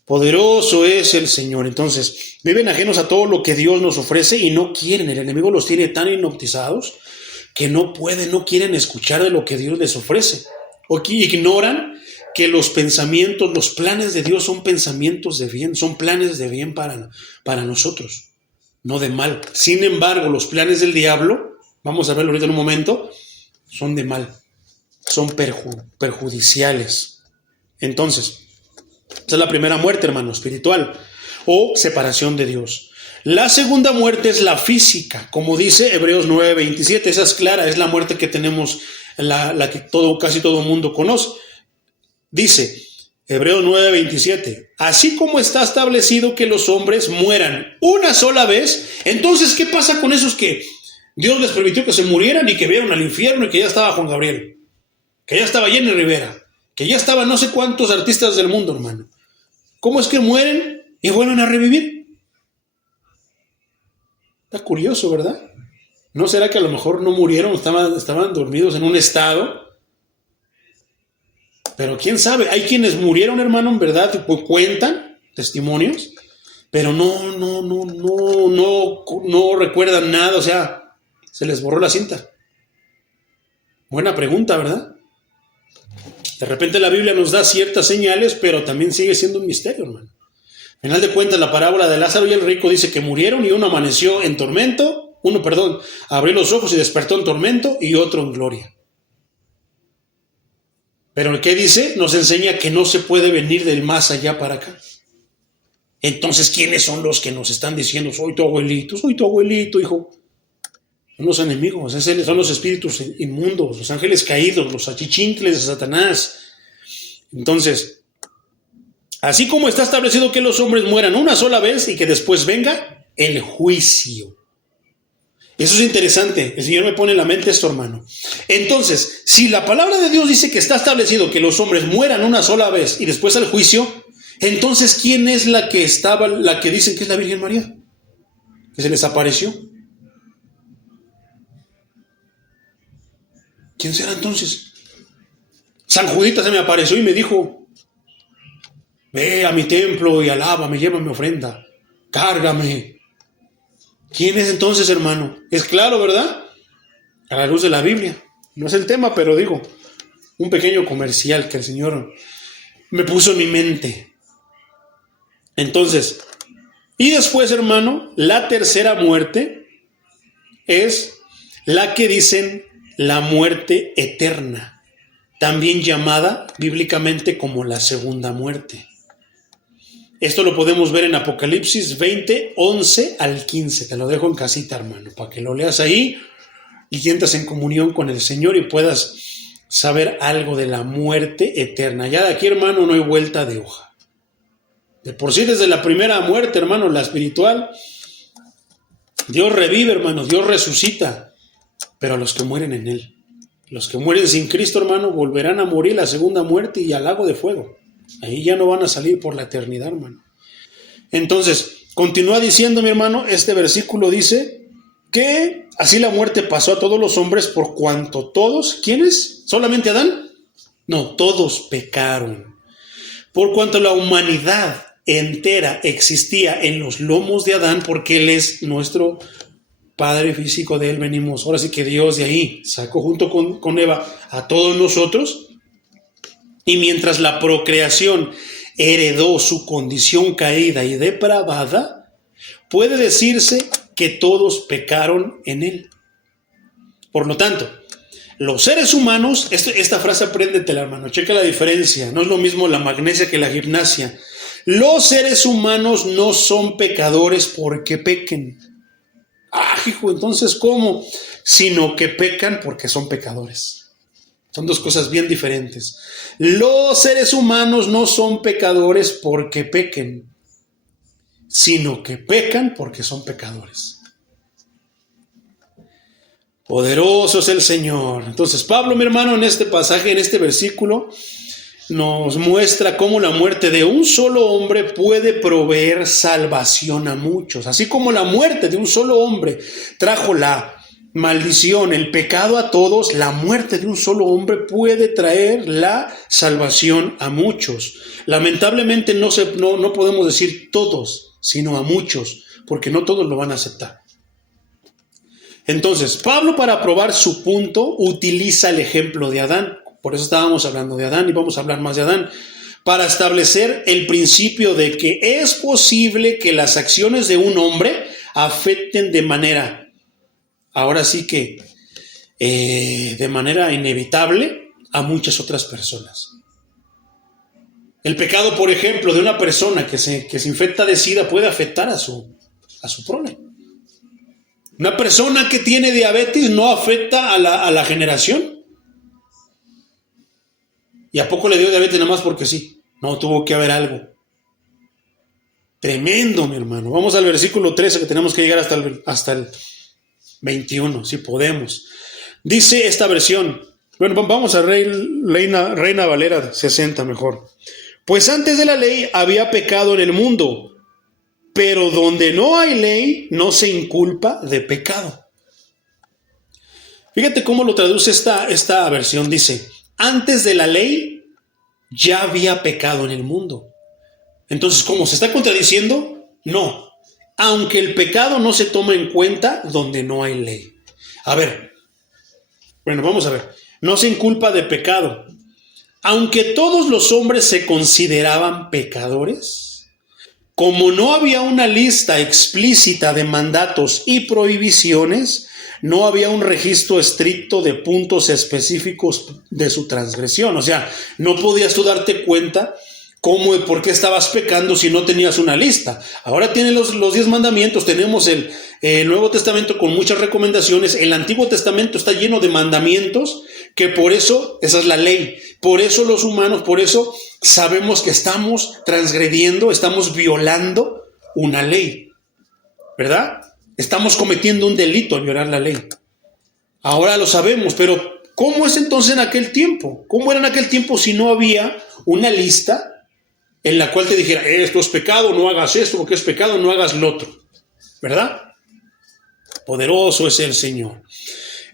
Poderoso es el Señor. Entonces, viven ajenos a todo lo que Dios nos ofrece y no quieren. El enemigo los tiene tan hipnotizados que no quieren escuchar de lo que Dios les ofrece. O que ignoran que los pensamientos, los planes de Dios son pensamientos de bien, son planes de bien para nosotros, no de mal. Sin embargo, los planes del diablo, vamos a verlo ahorita en un momento, son de mal, son perjudiciales. Entonces, esa es la primera muerte, hermano, espiritual o separación de Dios. La segunda muerte es la física, como dice Hebreos 9:27, esa es clara, es la muerte que tenemos, la que casi todo mundo conoce. Dice Hebreos 9:27, así como está establecido que los hombres mueran una sola vez, entonces, ¿qué pasa con esos que Dios les permitió que se murieran y que vieron al infierno y que ya estaba Juan Gabriel, que ya estaba Jenny Rivera, que ya estaban no sé cuántos artistas del mundo, hermano? ¿Cómo es que mueren y vuelven a revivir? Está curioso, ¿verdad? ¿No será que a lo mejor no murieron, estaban dormidos en un estado? Pero quién sabe, hay quienes murieron, hermano, en verdad, cuentan testimonios, pero no recuerdan nada, o sea, se les borró la cinta. Buena pregunta, ¿verdad? De repente la Biblia nos da ciertas señales, pero también sigue siendo un misterio, hermano. Al final de cuentas, la parábola de Lázaro y el rico dice que murieron y uno amaneció en tormento, abrió los ojos y despertó en tormento y otro en gloria. Pero ¿qué dice? Nos enseña que no se puede venir del más allá para acá. Entonces, ¿quiénes son los que nos están diciendo, soy tu abuelito, hijo? Son los enemigos, son los espíritus inmundos, los ángeles caídos, los achichincles de Satanás. Entonces, así como está establecido que los hombres mueran una sola vez y que después venga el juicio. Eso es interesante. El Señor me pone en la mente esto, hermano. Entonces, si la palabra de Dios dice que está establecido que los hombres mueran una sola vez y después al juicio, entonces, ¿quién es la que dicen que es la Virgen María? Que se les apareció. ¿Quién será entonces? San Judita se me apareció y me dijo, ve a mi templo y alábame, llévame ofrenda, cárgame. ¿Quién es entonces, hermano? Es claro, ¿verdad? A la luz de la Biblia. No es el tema, pero digo, un pequeño comercial que el Señor me puso en mi mente. Entonces, y después, hermano, la tercera muerte es la que dicen la muerte eterna, también llamada bíblicamente como la segunda muerte. Esto lo podemos ver en Apocalipsis 20, 11 al 15. Te lo dejo en casita, hermano, para que lo leas ahí y sientas en comunión con el Señor y puedas saber algo de la muerte eterna. Ya de aquí, hermano, no hay vuelta de hoja. De por sí, desde la primera muerte, hermano, la espiritual, Dios revive, hermano, Dios resucita, pero a los que mueren en Él. Los que mueren sin Cristo, hermano, volverán a morir la segunda muerte y al lago de fuego. Ahí ya no van a salir por la eternidad, hermano. Entonces, continúa diciendo, mi hermano, este versículo dice que así la muerte pasó a todos los hombres por cuanto todos, ¿quiénes? ¿Solamente Adán? No, todos pecaron. Por cuanto la humanidad entera existía en los lomos de Adán, porque él es nuestro padre físico, de él venimos. Ahora sí que Dios de ahí sacó junto con Eva a todos nosotros. Y mientras la procreación heredó su condición caída y depravada, puede decirse que todos pecaron en él. Por lo tanto, los seres humanos, esta frase apréndetela, hermano, checa la diferencia, no es lo mismo la magnesia que la gimnasia. Los seres humanos no son pecadores porque pequen. Hijo, entonces, ¿cómo? Sino que pecan porque son pecadores. Son dos cosas bien diferentes. Los seres humanos no son pecadores porque pequen, sino que pecan porque son pecadores. Poderoso es el Señor. Entonces, Pablo, mi hermano, en este pasaje, en este versículo, nos muestra cómo la muerte de un solo hombre puede proveer salvación a muchos. Así como la muerte de un solo hombre trajo la maldición, el pecado a todos, la muerte de un solo hombre puede traer la salvación a muchos. Lamentablemente no podemos decir todos, sino a muchos, porque no todos lo van a aceptar. Entonces, Pablo, para probar su punto, utiliza el ejemplo de Adán. Por eso estábamos hablando de Adán y vamos a hablar más de Adán, para establecer el principio de que es posible que las acciones de un hombre afecten de manera, ahora sí que de manera inevitable, a muchas otras personas. El pecado, por ejemplo, de una persona que se infecta de SIDA puede afectar a su prole. Una persona que tiene diabetes no afecta a la generación. ¿Y a poco le dio diabetes nada más porque sí? No, tuvo que haber algo. Tremendo, mi hermano. Vamos al versículo 13, que tenemos que llegar hasta el 21, si podemos. Dice esta versión. Bueno, vamos a Reina Valera 60 mejor. Pues antes de la ley había pecado en el mundo, pero donde no hay ley no se inculpa de pecado. Fíjate cómo lo traduce esta versión. Dice, antes de la ley ya había pecado en el mundo. Entonces, ¿cómo? ¿Se está contradiciendo? No. Aunque el pecado no se toma en cuenta donde no hay ley. A ver. Bueno, vamos a ver. No se inculpa de pecado. Aunque todos los hombres se consideraban pecadores, como no había una lista explícita de mandatos y prohibiciones, no había un registro estricto de puntos específicos de su transgresión. O sea, no podías tú darte cuenta cómo y por qué estabas pecando si no tenías una lista. Ahora tienen los 10 mandamientos, tenemos el Nuevo Testamento con muchas recomendaciones. El Antiguo Testamento está lleno de mandamientos, que por eso, esa es la ley. Por eso los humanos, por eso sabemos que estamos transgrediendo, estamos violando una ley, ¿verdad? Estamos cometiendo un delito al violar la ley. Ahora lo sabemos, pero ¿cómo es entonces en aquel tiempo? ¿Cómo era en aquel tiempo si no había una lista en la cual te dijera, esto es pecado, no hagas esto, porque es pecado, no hagas lo otro? ¿Verdad? Poderoso es el Señor.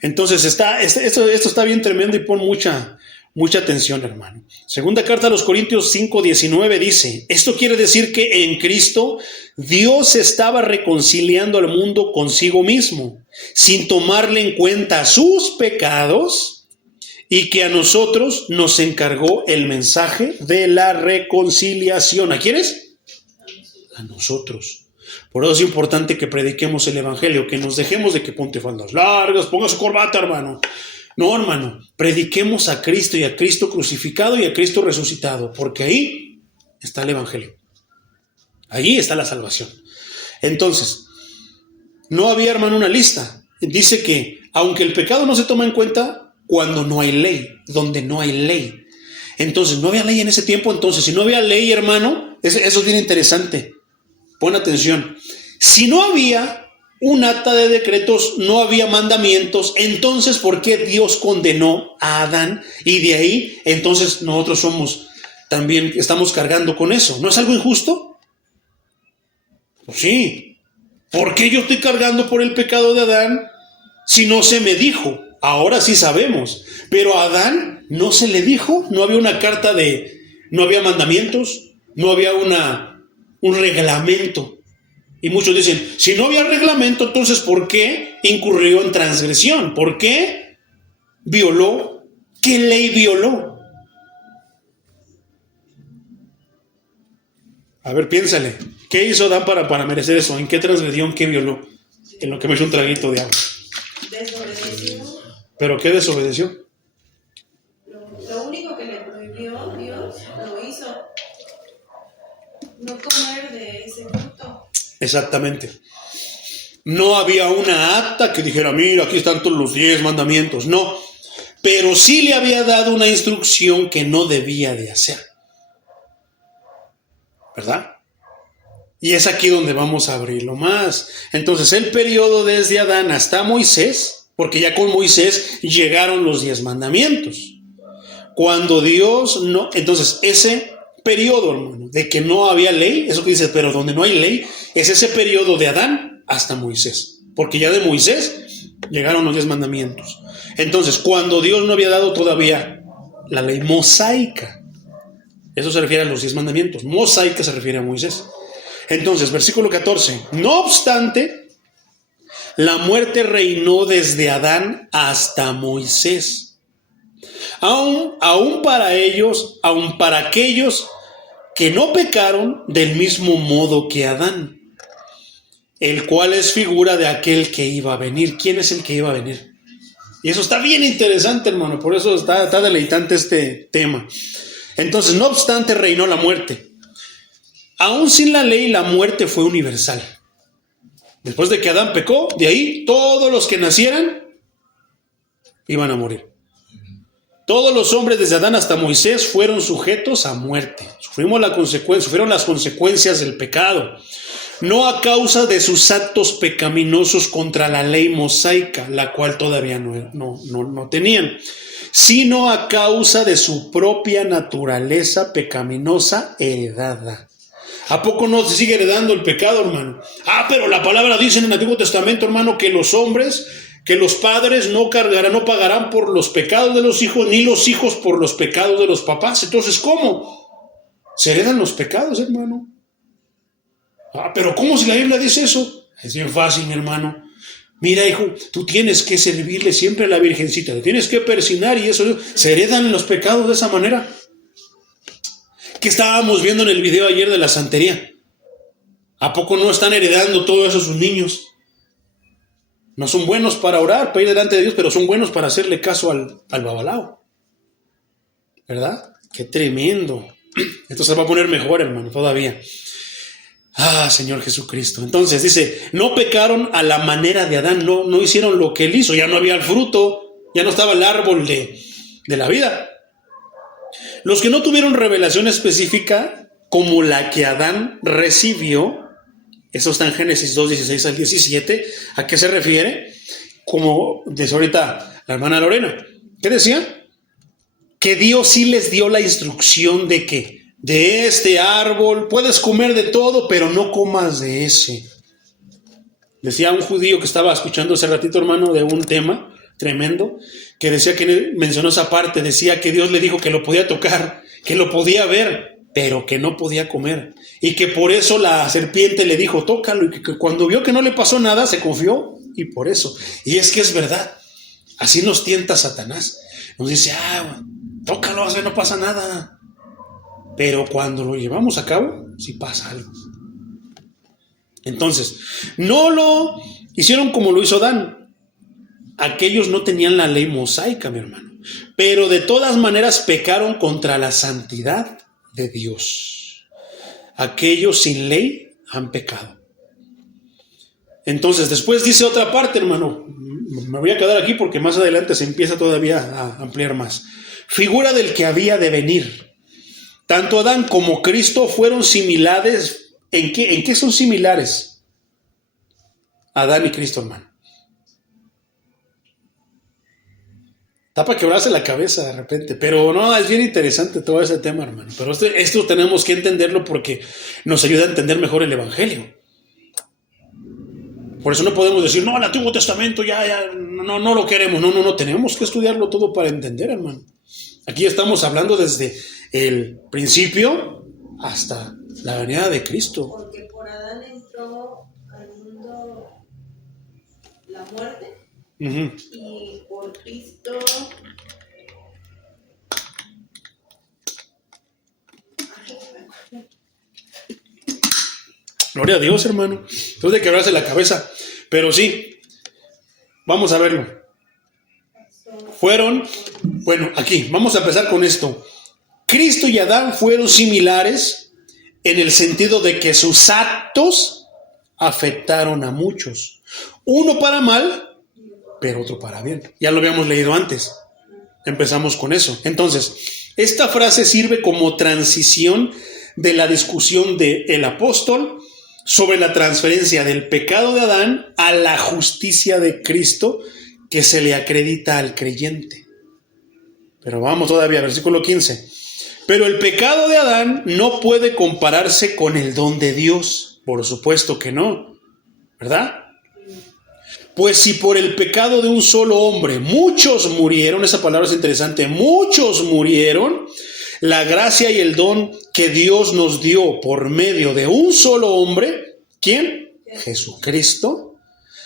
Entonces esto está bien tremendo y pon mucha atención, hermano. Segunda carta a los Corintios 5:19 dice, esto quiere decir que en Cristo Dios estaba reconciliando al mundo consigo mismo, sin tomarle en cuenta sus pecados, y que a nosotros nos encargó el mensaje de la reconciliación. ¿A quiénes? A nosotros. Por eso es importante que prediquemos el evangelio, que nos dejemos de que ponte faldas largas, ponga su corbata, hermano. No, hermano, prediquemos a Cristo y a Cristo crucificado y a Cristo resucitado, porque ahí está el evangelio. Ahí está la salvación. Entonces, no había, hermano, una lista. Dice que, aunque el pecado no se toma en cuenta, cuando no hay ley, donde no hay ley. Entonces, no había ley en ese tiempo. Entonces, si no había ley, hermano, eso es bien interesante. Pon atención. Si no había un acta de decretos, no había mandamientos, entonces, ¿por qué Dios condenó a Adán? Y de ahí, entonces, nosotros también estamos cargando con eso. ¿No es algo injusto? Pues sí. ¿Por qué yo estoy cargando por el pecado de Adán si no se me dijo? Ahora sí sabemos. Pero a Adán no se le dijo, no había una carta no había mandamientos, no había un reglamento. Y muchos dicen, si no había reglamento, entonces ¿por qué incurrió en transgresión? ¿Por qué violó? ¿Qué ley violó? A ver, piénsale. ¿Qué hizo Adán para merecer eso? ¿En qué transgresión? ¿Qué violó? En lo que me echo un traguito de agua. Desobedeció. ¿Pero qué desobedeció? Lo único que le prohibió Dios, lo hizo. No comer de ese fruto. Exactamente. No había una acta que dijera, mira, aquí están todos los 10 mandamientos. No. Pero sí le había dado una instrucción que no debía de hacer. ¿Verdad? Y es aquí donde vamos a abrirlo más. Entonces, el periodo desde Adán hasta Moisés, porque ya con Moisés llegaron los 10 mandamientos. Cuando Dios no... Entonces, ese periodo, hermano, de que no había ley, eso que dice, pero donde no hay ley, es ese periodo de Adán hasta Moisés. Porque ya de Moisés llegaron los 10 mandamientos. Entonces, cuando Dios no había dado todavía la ley mosaica, eso se refiere a los 10 mandamientos. Mosaica se refiere a Moisés. Entonces, versículo 14. No obstante, la muerte reinó desde Adán hasta Moisés. Aún para ellos, aún para aquellos que no pecaron del mismo modo que Adán, el cual es figura de aquel que iba a venir. ¿Quién es el que iba a venir? Y eso está bien interesante, hermano. Por eso está deleitante este tema. Entonces, no obstante, reinó la muerte. Aún sin la ley, la muerte fue universal. Después de que Adán pecó, de ahí todos los que nacieran iban a morir. Todos los hombres desde Adán hasta Moisés fueron sujetos a muerte. Sufrieron las consecuencias del pecado. No a causa de sus actos pecaminosos contra la ley mosaica, la cual todavía no tenían, sino a causa de su propia naturaleza pecaminosa heredada. ¿A poco no se sigue heredando el pecado, hermano? Pero la palabra dice en el Antiguo Testamento, hermano, que los hombres, que los padres no pagarán por los pecados de los hijos, ni los hijos por los pecados de los papás. Entonces, ¿cómo? Se heredan los pecados, hermano. Pero ¿cómo si la Biblia dice eso? Es bien fácil, mi hermano. Mira, hijo, tú tienes que servirle siempre a la Virgencita, le tienes que persignar y eso, se heredan los pecados de esa manera. ¿Qué estábamos viendo en el video ayer de la santería? ¿A poco no están heredando todo eso sus niños? No son buenos para orar, para ir delante de Dios, pero son buenos para hacerle caso al babalao. ¿Verdad? ¡Qué tremendo! Esto se va a poner mejor, hermano, todavía. Señor Jesucristo. Entonces dice, no pecaron a la manera de Adán, no hicieron lo que él hizo, ya no había el fruto, ya no estaba el árbol de la vida. Los que no tuvieron revelación específica como la que Adán recibió, eso está en Génesis 2, 16 al 17, ¿a qué se refiere? Como dice ahorita la hermana Lorena, ¿qué decía? Que Dios sí les dio la instrucción de que de este árbol puedes comer de todo, pero no comas de ese. Decía un judío que estaba escuchando hace ratito, hermano, de un tema tremendo, que decía que mencionó esa parte, decía que Dios le dijo que lo podía tocar, que lo podía ver, pero que no podía comer. Y que por eso la serpiente le dijo, tócalo, y que cuando vio que no le pasó nada, se confió, y por eso. Y es que es verdad, así nos tienta Satanás. Nos dice, tócalo, no pasa nada. Pero cuando lo llevamos a cabo, sí pasa algo. Entonces, no lo hicieron como lo hizo Adán. Aquellos no tenían la ley mosaica, mi hermano. Pero de todas maneras pecaron contra la santidad de Dios. Aquellos sin ley han pecado. Entonces, después dice otra parte, hermano. me voy a quedar aquí porque más adelante se empieza todavía a ampliar más. Figura del que había de venir. Tanto Adán como Cristo fueron similares. ¿En qué son similares? Adán y Cristo, hermano. Está para quebrarse la cabeza de repente, pero no, es bien interesante todo ese tema, hermano. Pero esto tenemos que entenderlo porque nos ayuda a entender mejor el Evangelio. Por eso no podemos decir, no, el Antiguo Testamento ya no lo queremos. No, tenemos que estudiarlo todo para entender, hermano. Aquí estamos hablando desde el principio hasta la venida de Cristo. Porque por Adán entró al mundo la muerte, y por Cristo Gloria a Dios, hermano. Entonces de quebrarse la cabeza. Pero sí, vamos a verlo. Aquí, vamos a empezar con esto. Cristo y Adán fueron similares en el sentido de que sus actos afectaron a muchos. Uno para mal, pero otro para bien. Ya lo habíamos leído antes. Empezamos con eso. Entonces, esta frase sirve como transición de la discusión del apóstol sobre la transferencia del pecado de Adán a la justicia de Cristo que se le acredita al creyente. Pero vamos todavía, versículo 15. Pero el pecado de Adán no puede compararse con el don de Dios. Por supuesto que no, ¿verdad? Pues si por el pecado de un solo hombre muchos murieron, esa palabra es interesante, muchos murieron, la gracia y el don que Dios nos dio por medio de un solo hombre, ¿quién? Jesucristo,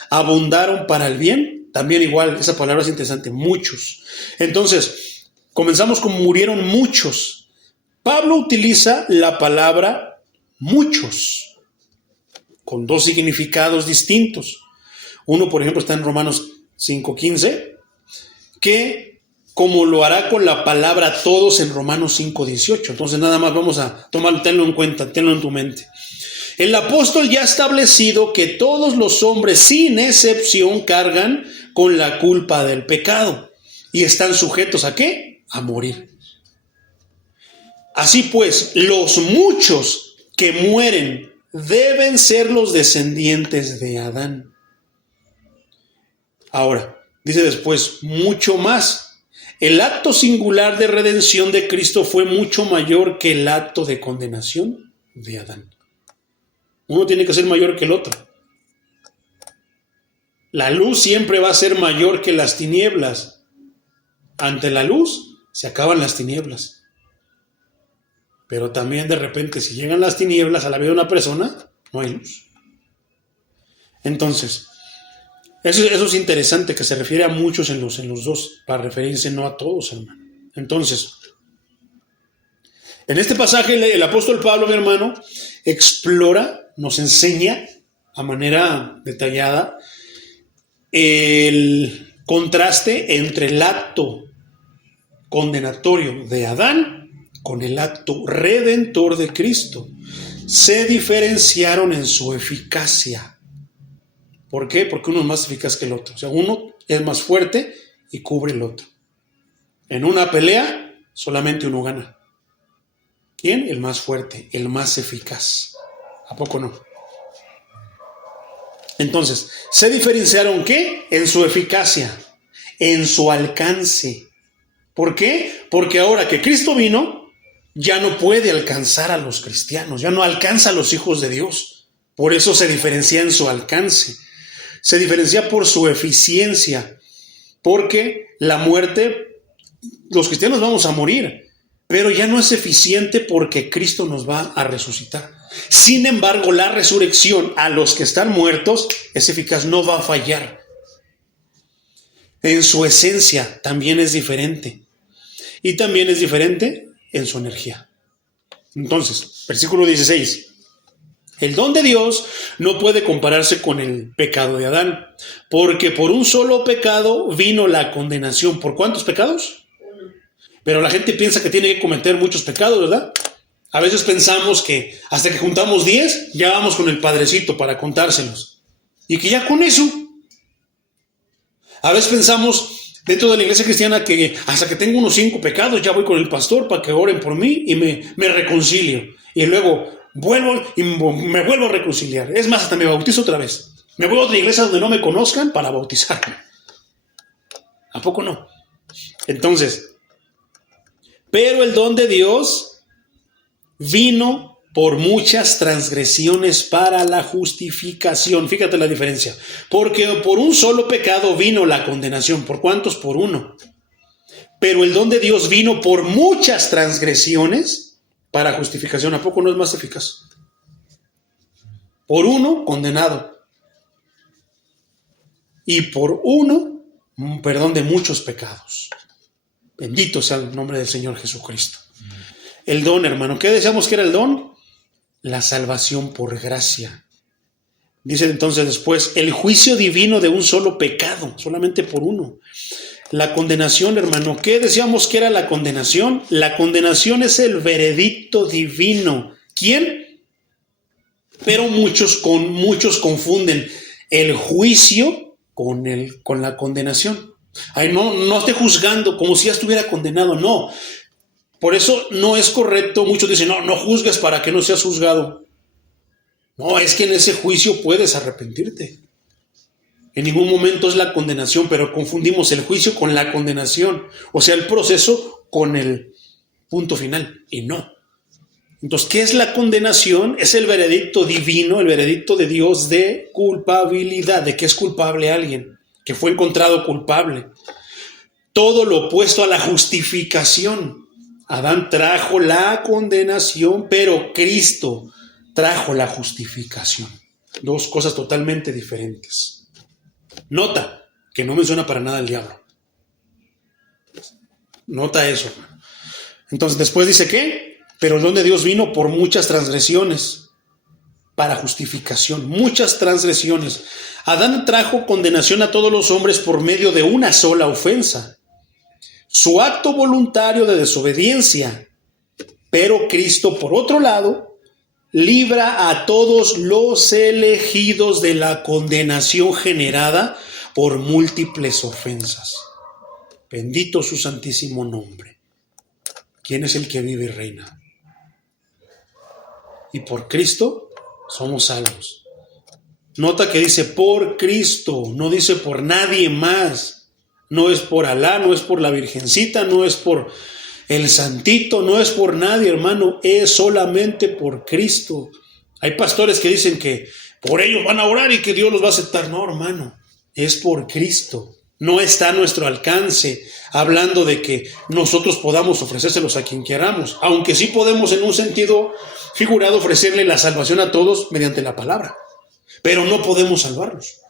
abundaron para el bien. También igual, esa palabra es interesante, muchos. Entonces, comenzamos con murieron muchos. Pablo utiliza la palabra muchos, con dos significados distintos. Uno, por ejemplo, está en Romanos 5:15, que como lo hará con la palabra todos en Romanos 5:18. Entonces nada más vamos a tomarlo, tenlo en cuenta, tenlo en tu mente. El apóstol ya ha establecido que todos los hombres, sin excepción, cargan con la culpa del pecado y están sujetos ¿a qué? A morir. Así pues, los muchos que mueren deben ser los descendientes de Adán. Ahora, dice después, mucho más. El acto singular de redención de Cristo fue mucho mayor que el acto de condenación de Adán. Uno tiene que ser mayor que el otro. La luz siempre va a ser mayor que las tinieblas. Ante la luz se acaban las tinieblas. Pero también de repente si llegan las tinieblas a la vida de una persona, no hay luz. Entonces, eso es interesante, que se refiere a muchos en los dos, para referirse no a todos, hermano. Entonces, en este pasaje el apóstol Pablo, mi hermano, explora, nos enseña a manera detallada el contraste entre el acto condenatorio de Adán con el acto redentor de Cristo. Se diferenciaron en su eficacia. ¿Por qué? Porque uno es más eficaz que el otro. O sea, uno es más fuerte y cubre el otro. En una pelea, solamente uno gana. ¿Quién? El más fuerte, el más eficaz. ¿A poco no? Entonces, ¿se diferenciaron qué? En su eficacia, en su alcance. ¿Por qué? Porque ahora que Cristo vino, ya no puede alcanzar a los cristianos, ya no alcanza a los hijos de Dios. Por eso se diferencia en su alcance. Se diferencia por su eficiencia, porque la muerte, los cristianos vamos a morir, pero ya no es eficiente porque Cristo nos va a resucitar. Sin embargo, la resurrección a los que están muertos es eficaz, no va a fallar. En su esencia también es diferente. Y también es diferente en su energía. Entonces, versículo 16. El don de Dios no puede compararse con el pecado de Adán, porque por un solo pecado vino la condenación. ¿Por cuántos pecados? Pero la gente piensa que tiene que cometer muchos pecados, ¿verdad? A veces pensamos que hasta que juntamos 10, ya vamos con el padrecito para contárselos. Y que ya con eso. A veces pensamos dentro de la iglesia cristiana que hasta que tengo unos 5 pecados ya voy con el pastor para que oren por mí y me reconcilio. Y luego vuelvo y me vuelvo a reconciliar. Es más, hasta me bautizo otra vez. Me voy a otra iglesia donde no me conozcan para bautizarme. ¿A poco no? Entonces, pero el don de Dios vino por muchas transgresiones para la justificación. Fíjate la diferencia. Porque por un solo pecado vino la condenación. ¿Por cuántos? Por uno. Pero el don de Dios vino por muchas transgresiones para justificación. ¿A poco no es más eficaz? Por uno, condenado. Y por uno, perdón de muchos pecados. Bendito sea el nombre del Señor Jesucristo. El don, hermano. ¿Qué decíamos que era el don? La salvación por gracia. Dice entonces después, el juicio divino de un solo pecado, solamente por uno. La condenación, hermano. ¿Qué decíamos que era la condenación? La condenación es el veredicto divino. ¿Quién? Pero muchos confunden el juicio con la condenación. Ay, no esté juzgando como si ya estuviera condenado, no. Por eso no es correcto, muchos dicen, no juzgues para que no seas juzgado. No, es que en ese juicio puedes arrepentirte. En ningún momento es la condenación, pero confundimos el juicio con la condenación. O sea, el proceso con el punto final, y no. Entonces, ¿qué es la condenación? Es el veredicto divino, el veredicto de Dios de culpabilidad, de que es culpable alguien, que fue encontrado culpable. Todo lo opuesto a la justificación. Adán trajo la condenación, pero Cristo trajo la justificación. Dos cosas totalmente diferentes. Nota que no menciona para nada el diablo. Nota eso. Entonces después dice ¿qué? Pero el don de Dios vino por muchas transgresiones para justificación. Muchas transgresiones. Adán trajo condenación a todos los hombres por medio de una sola ofensa. Su acto voluntario de desobediencia. Pero Cristo, por otro lado, libra a todos los elegidos de la condenación generada por múltiples ofensas. Bendito su santísimo nombre. ¿Quién es el que vive y reina? Y por Cristo somos salvos. Nota que dice por Cristo, no dice por nadie más. No es por Alá, no es por la Virgencita, no es por el Santito, no es por nadie, hermano, es solamente por Cristo. Hay pastores que dicen que por ellos van a orar y que Dios los va a aceptar. No, hermano, es por Cristo. No está a nuestro alcance hablando de que nosotros podamos ofrecérselos a quien queramos, aunque sí podemos en un sentido figurado ofrecerle la salvación a todos mediante la palabra, pero no podemos salvarlos.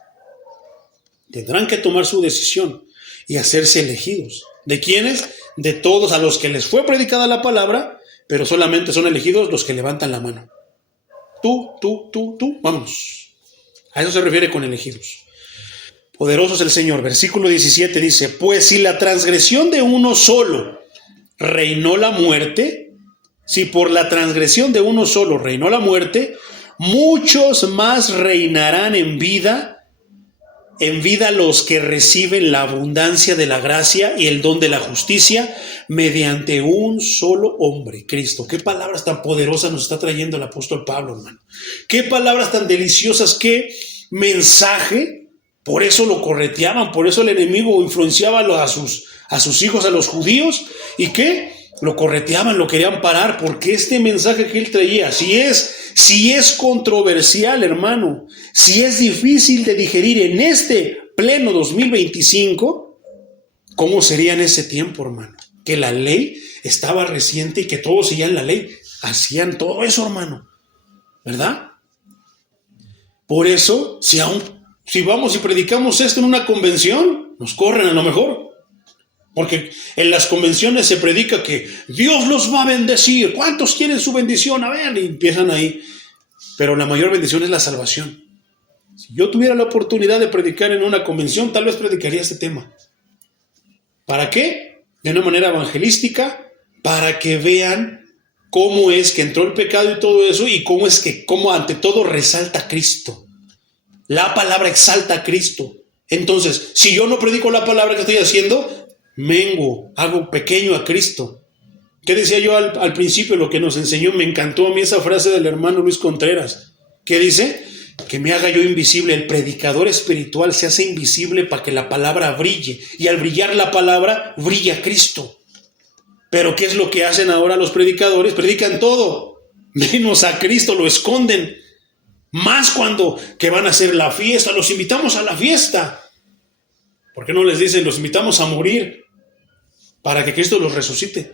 Tendrán que tomar su decisión y hacerse elegidos. ¿De quiénes? De todos a los que les fue predicada la palabra, pero solamente son elegidos los que levantan la mano. Tú, vámonos. A eso se refiere con elegidos. Poderoso es el Señor. Versículo 17 dice, pues si la transgresión de uno solo reinó la muerte, si por la transgresión de uno solo reinó la muerte, muchos más reinarán en vida los que reciben la abundancia de la gracia y el don de la justicia mediante un solo hombre, Cristo. Qué palabras tan poderosas nos está trayendo el apóstol Pablo, hermano. Qué palabras tan deliciosas, qué mensaje. Por eso lo correteaban, por eso el enemigo influenciaba a sus hijos, a los judíos, y que lo correteaban, lo querían parar, porque este mensaje que él traía, si es controversial, hermano, si es difícil de digerir en este pleno 2025, ¿cómo sería en ese tiempo, hermano? Que la ley estaba reciente y que todos seguían la ley, hacían todo eso, hermano, ¿verdad? Por eso, si vamos y predicamos esto en una convención, nos corren a lo mejor. Porque en las convenciones se predica que Dios los va a bendecir. ¿Cuántos quieren su bendición? A ver, y empiezan ahí. Pero la mayor bendición es la salvación. Si yo tuviera la oportunidad de predicar en una convención, tal vez predicaría este tema. ¿Para qué? De una manera evangelística, para que vean cómo es que entró el pecado y todo eso, y cómo ante todo resalta a Cristo. La palabra exalta a Cristo. Entonces, si yo no predico la palabra que estoy haciendo, menguo, hago pequeño a Cristo. ¿Qué decía yo al principio? Lo que nos enseñó, me encantó a mí esa frase del hermano Luis Contreras. ¿Qué dice? Que me haga yo invisible. El predicador espiritual se hace invisible para que la palabra brille. Y al brillar la palabra, brilla Cristo. Pero ¿qué es lo que hacen ahora los predicadores? Predican todo, menos a Cristo, lo esconden. Más cuando que van a hacer la fiesta, los invitamos a la fiesta. ¿Por qué no les dicen, los invitamos a morir para que Cristo los resucite?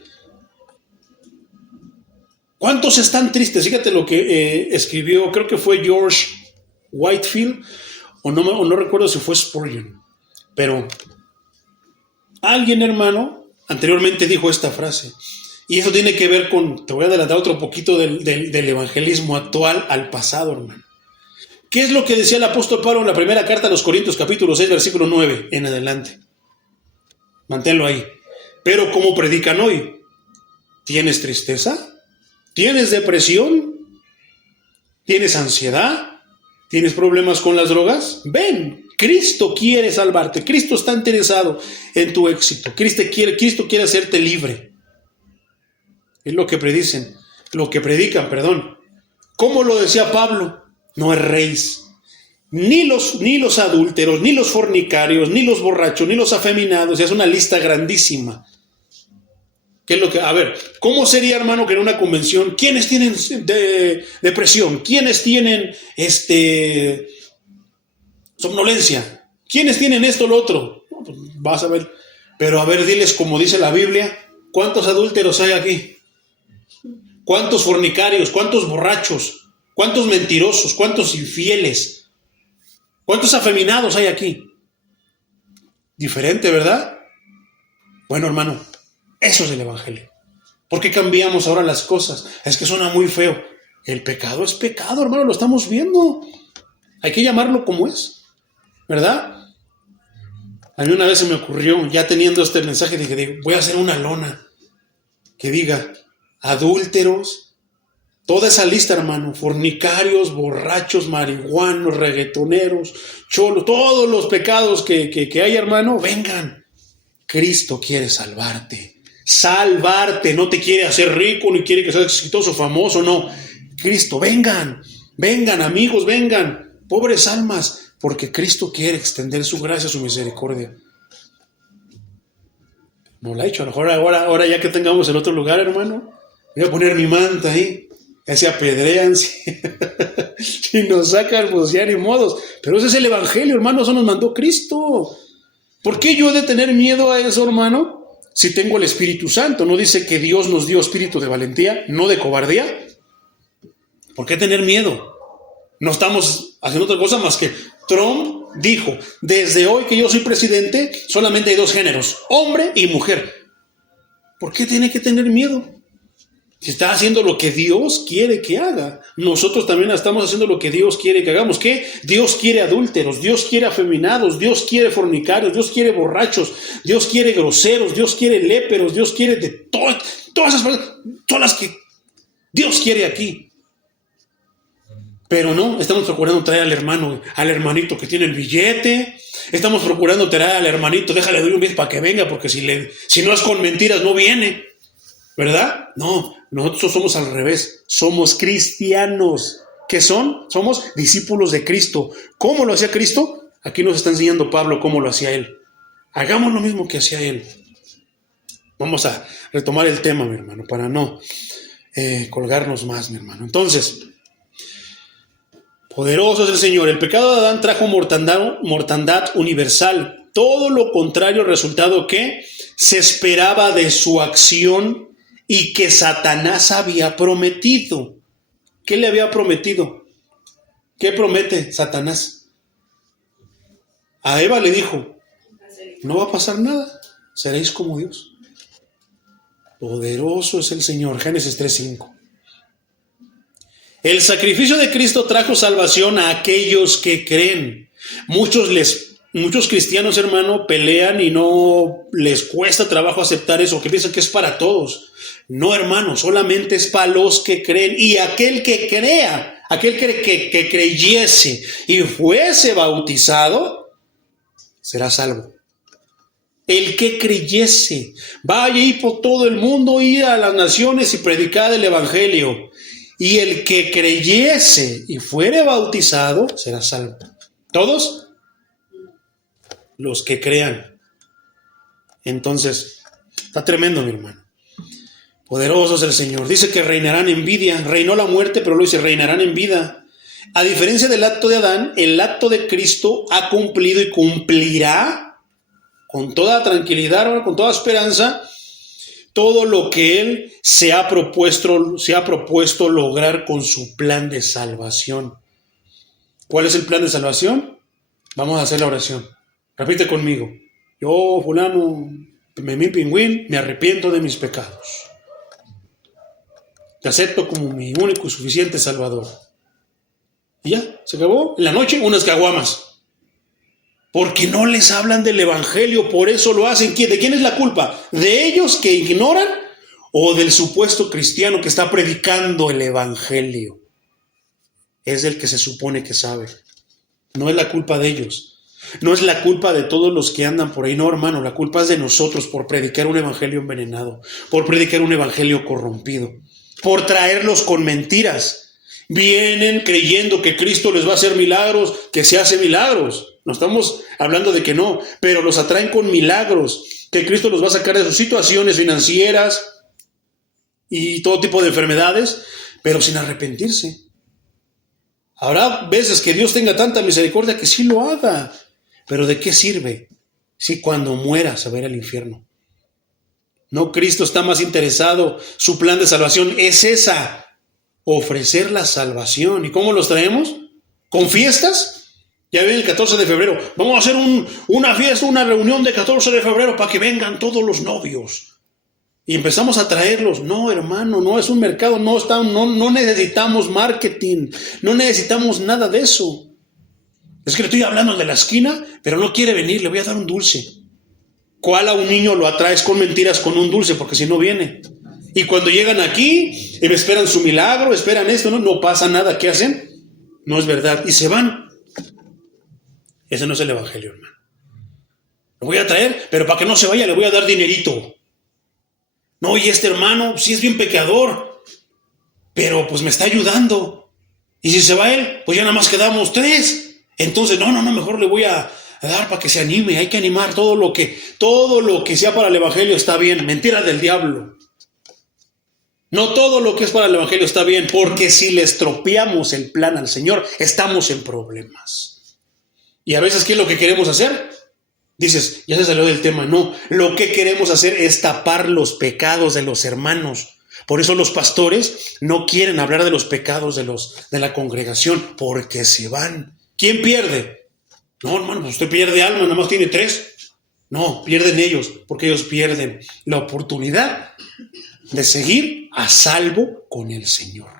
¿Cuántos están tristes? Fíjate lo que escribió, creo que fue George Whitefield, o no recuerdo si fue Spurgeon, pero alguien, hermano, anteriormente dijo esta frase, y eso tiene que ver con, te voy a adelantar otro poquito del evangelismo actual al pasado, hermano. ¿Qué es lo que decía el apóstol Pablo en la primera carta a los Corintios, capítulo 6, versículo 9 en adelante? Manténlo ahí. Pero ¿cómo predican hoy? ¿Tienes tristeza? ¿Tienes depresión? ¿Tienes ansiedad? ¿Tienes problemas con las drogas? Ven, Cristo quiere salvarte. Cristo está interesado en tu éxito. Cristo quiere hacerte libre. Es lo que predican, perdón. ¿Cómo lo decía Pablo? No erréis. Ni los adúlteros, ni los fornicarios, ni los borrachos, ni los afeminados. Es una lista grandísima. ¿Qué es lo que? A ver, ¿cómo sería, hermano, que en una convención, quiénes tienen depresión? ¿Quiénes tienen somnolencia? ¿Quiénes tienen esto o lo otro? No, pues vas a ver. Pero a ver, diles como dice la Biblia, ¿cuántos adúlteros hay aquí? ¿Cuántos fornicarios? ¿Cuántos borrachos? ¿Cuántos mentirosos? ¿Cuántos infieles? ¿Cuántos afeminados hay aquí? Diferente, ¿verdad? Bueno, hermano, eso es el evangelio. ¿Por qué cambiamos ahora las cosas? Es que suena muy feo. El pecado es pecado, hermano, lo estamos viendo. Hay que llamarlo como es, ¿verdad? A mí una vez se me ocurrió, ya teniendo este mensaje, dije, voy a hacer una lona que diga adúlteros, toda esa lista, hermano, fornicarios, borrachos, marihuanos, reggaetoneros, cholos, todos los pecados que hay, hermano, vengan. Cristo quiere salvarte, no te quiere hacer rico, ni quiere que seas exitoso, famoso, no. Cristo, vengan, amigos, vengan, pobres almas, porque Cristo quiere extender su gracia, su misericordia. No lo ha hecho, a lo mejor ahora ya que tengamos el otro lugar, hermano, voy a poner mi manta ahí. Ya se apedrean, si nos sacan, pues ya ni modos. Pero ese es el evangelio, hermano, eso nos mandó Cristo. ¿Por qué yo he de tener miedo a eso, hermano? Si tengo el Espíritu Santo. ¿No dice que Dios nos dio espíritu de valentía, no de cobardía? ¿Por qué tener miedo? No estamos haciendo otra cosa más que Trump dijo, desde hoy que yo soy presidente, solamente hay 2 géneros, hombre y mujer. ¿Por qué tiene que tener miedo? Si está haciendo lo que Dios quiere que haga, nosotros también estamos haciendo lo que Dios quiere que hagamos. ¿Qué? Dios quiere adúlteros, Dios quiere afeminados, Dios quiere fornicarios, Dios quiere borrachos, Dios quiere groseros, Dios quiere léperos, Dios quiere de todas esas cosas, todas las que Dios quiere aquí. Pero no, estamos procurando traer al hermanito que tiene el billete, estamos procurando traer al hermanito, déjale doy un billete para que venga, porque si no es con mentiras no viene. ¿Verdad? No, nosotros somos al revés, somos cristianos. ¿Qué son? Somos discípulos de Cristo. ¿Cómo lo hacía Cristo? Aquí nos está enseñando Pablo cómo lo hacía Él. Hagamos lo mismo que hacía Él. Vamos a retomar el tema, mi hermano, para no colgarnos más, mi hermano. Entonces, poderoso es el Señor. El pecado de Adán trajo mortandad universal. Todo lo contrario, resultado que se esperaba de su acción y que Satanás había prometido. ¿Qué le había prometido? ¿Qué promete Satanás? A Eva le dijo, no va a pasar nada, seréis como Dios. Poderoso es el Señor. Génesis 3:5. El sacrificio de Cristo trajo salvación a aquellos que creen. Muchos cristianos, hermano, pelean y no les cuesta trabajo aceptar eso, que piensan que es para todos. No, hermano, solamente es para los que creen. Y aquel que crea, aquel que creyese y fuese bautizado, será salvo. El que creyese, vaya y por todo el mundo, ir a las naciones y predicar el evangelio. Y el que creyese y fuere bautizado, será salvo. ¿Todos? Los que crean. Entonces, está tremendo, mi hermano. Poderoso es el Señor. Dice que reinarán en vida. Reinó la muerte, pero lo dice, reinarán en vida. A diferencia del acto de Adán, el acto de Cristo ha cumplido y cumplirá con toda tranquilidad, con toda esperanza, todo lo que Él se ha propuesto lograr con su plan de salvación. ¿Cuál es el plan de salvación? Vamos a hacer la oración. Repite conmigo. Yo, fulano, Memín Pingüín, me arrepiento de mis pecados. Te acepto como mi único y suficiente Salvador. Y ya, se acabó. En la noche, unas caguamas. Porque no les hablan del evangelio, por eso lo hacen. ¿De quién es la culpa? ¿De ellos que ignoran o del supuesto cristiano que está predicando el evangelio? Es el que se supone que sabe. No es la culpa de ellos. No es la culpa de todos los que andan por ahí. No, hermano, la culpa es de nosotros por predicar un evangelio envenenado, por predicar un evangelio corrompido, por traerlos con mentiras. Vienen creyendo que Cristo les va a hacer milagros, que se hace milagros. No estamos hablando de que no, pero los atraen con milagros, que Cristo los va a sacar de sus situaciones financieras y todo tipo de enfermedades, pero sin arrepentirse. Habrá veces que Dios tenga tanta misericordia que sí lo haga, pero ¿de qué sirve si cuando muera se va a ir al infierno? No, Cristo está más interesado, su plan de salvación es esa, ofrecer la salvación. ¿Y cómo los traemos? ¿Con fiestas? Ya viene el 14 de febrero. Vamos a hacer una fiesta, una reunión de 14 de febrero para que vengan todos los novios. Y empezamos a traerlos. No, hermano, no es un mercado, no necesitamos marketing, no necesitamos nada de eso. Es que le estoy hablando de la esquina, pero no quiere venir, le voy a dar un dulce. ¿Cuál a un niño lo atraes con mentiras con un dulce? Porque si no viene. Y cuando llegan aquí, esperan su milagro, esperan esto, no pasa nada. ¿Qué hacen? No es verdad. Y se van. Ese no es el evangelio, hermano. Lo voy a traer, pero para que no se vaya le voy a dar dinerito. No, y este hermano sí es bien pecador, pero pues me está ayudando. Y si se va él, pues ya nada más quedamos 3. Entonces, no, mejor le voy a dar para que se anime. Hay que animar. Todo lo que sea para el evangelio está bien. Mentira del diablo. No todo lo que es para el evangelio está bien, porque si le estropeamos el plan al Señor, estamos en problemas. Y a veces, ¿qué es lo que queremos hacer? Dices, ya se salió del tema. No, lo que queremos hacer es tapar los pecados de los hermanos. Por eso los pastores no quieren hablar de los pecados de la congregación, porque se van. ¿Quién pierde? No, hermano, pues usted pierde alma, nada más tiene 3. No, pierden ellos, porque ellos pierden la oportunidad de seguir a salvo con el Señor.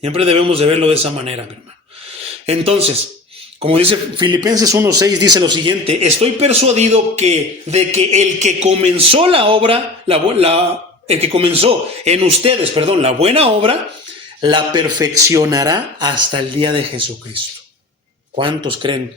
Siempre debemos de verlo de esa manera, mi hermano. Entonces, como dice Filipenses 1:6, dice lo siguiente: estoy persuadido de que el que comenzó la obra, el que comenzó en ustedes, la buena obra, la perfeccionará hasta el día de Jesucristo. ¿Cuántos creen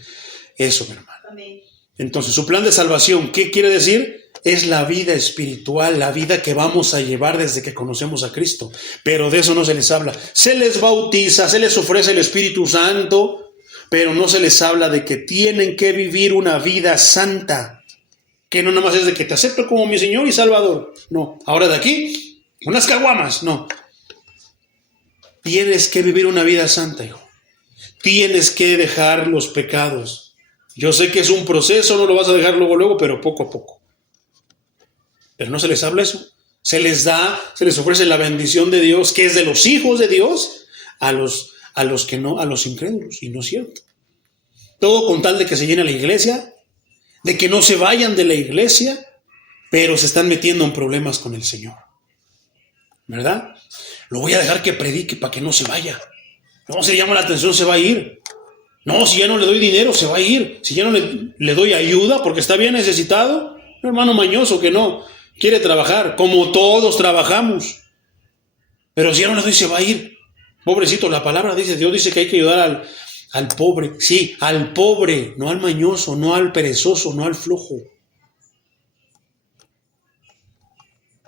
eso, mi hermano? Amén. Entonces, su plan de salvación, ¿qué quiere decir? Es la vida espiritual, la vida que vamos a llevar desde que conocemos a Cristo. Pero de eso no se les habla. Se les bautiza, se les ofrece el Espíritu Santo, pero no se les habla de que tienen que vivir una vida santa. Que no nada más es de que te acepto como mi Señor y Salvador. No, ahora de aquí, unas caguamas, no. Tienes que vivir una vida santa, hijo. Tienes que dejar los pecados. Yo sé que es un proceso, no lo vas a dejar luego, pero poco a poco. Pero no se les habla eso. Se les ofrece la bendición de Dios, que es de los hijos de Dios, a los que no, a los incrédulos, y no es cierto. Todo con tal de que se llene la iglesia, de que no se vayan de la iglesia, pero se están metiendo en problemas con el Señor. ¿Verdad? Lo voy a dejar que predique para que no se vaya. No, si le llama la atención, se va a ir. No, si ya no le doy dinero, se va a ir. Si ya no le doy ayuda porque está bien necesitado, un hermano mañoso que no quiere trabajar, como todos trabajamos. Pero si ya no le doy, se va a ir. Pobrecito, la palabra dice, Dios dice que hay que ayudar Al pobre, sí, al pobre, no al mañoso, no al perezoso, no al flojo.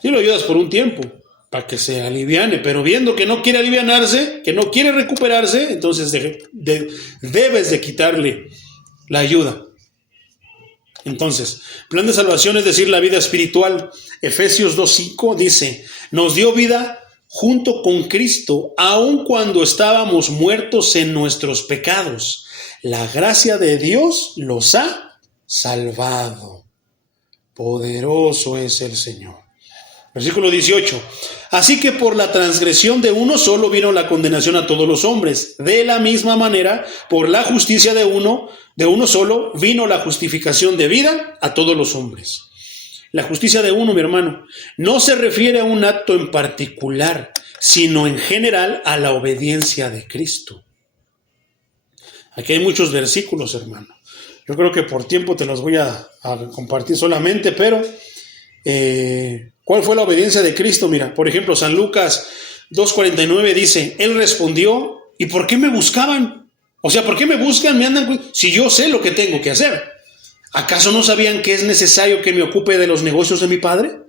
Sí lo ayudas por un tiempo, para que se aliviane, pero viendo que no quiere alivianarse, que no quiere recuperarse, entonces debes de quitarle la ayuda. Entonces, plan de salvación es decir, la vida espiritual. Efesios 2:5 dice, nos dio vida junto con Cristo, aun cuando estábamos muertos en nuestros pecados. La gracia de Dios los ha salvado. Poderoso es el Señor. Versículo 18. Así que por la transgresión de uno solo vino la condenación a todos los hombres. De la misma manera, por la justicia de uno solo vino la justificación de vida a todos los hombres. La justicia de uno, mi hermano, no se refiere a un acto en particular, sino en general a la obediencia de Cristo. Aquí hay muchos versículos, hermano. Yo creo que por tiempo te los voy a compartir solamente, pero ¿cuál fue la obediencia de Cristo? Mira, por ejemplo, San Lucas 2:49 dice, Él respondió, ¿y por qué me buscaban? O sea, ¿por qué me buscan? Me andan si yo sé lo que tengo que hacer. ¿Acaso no sabían que es necesario que me ocupe de los negocios de mi Padre?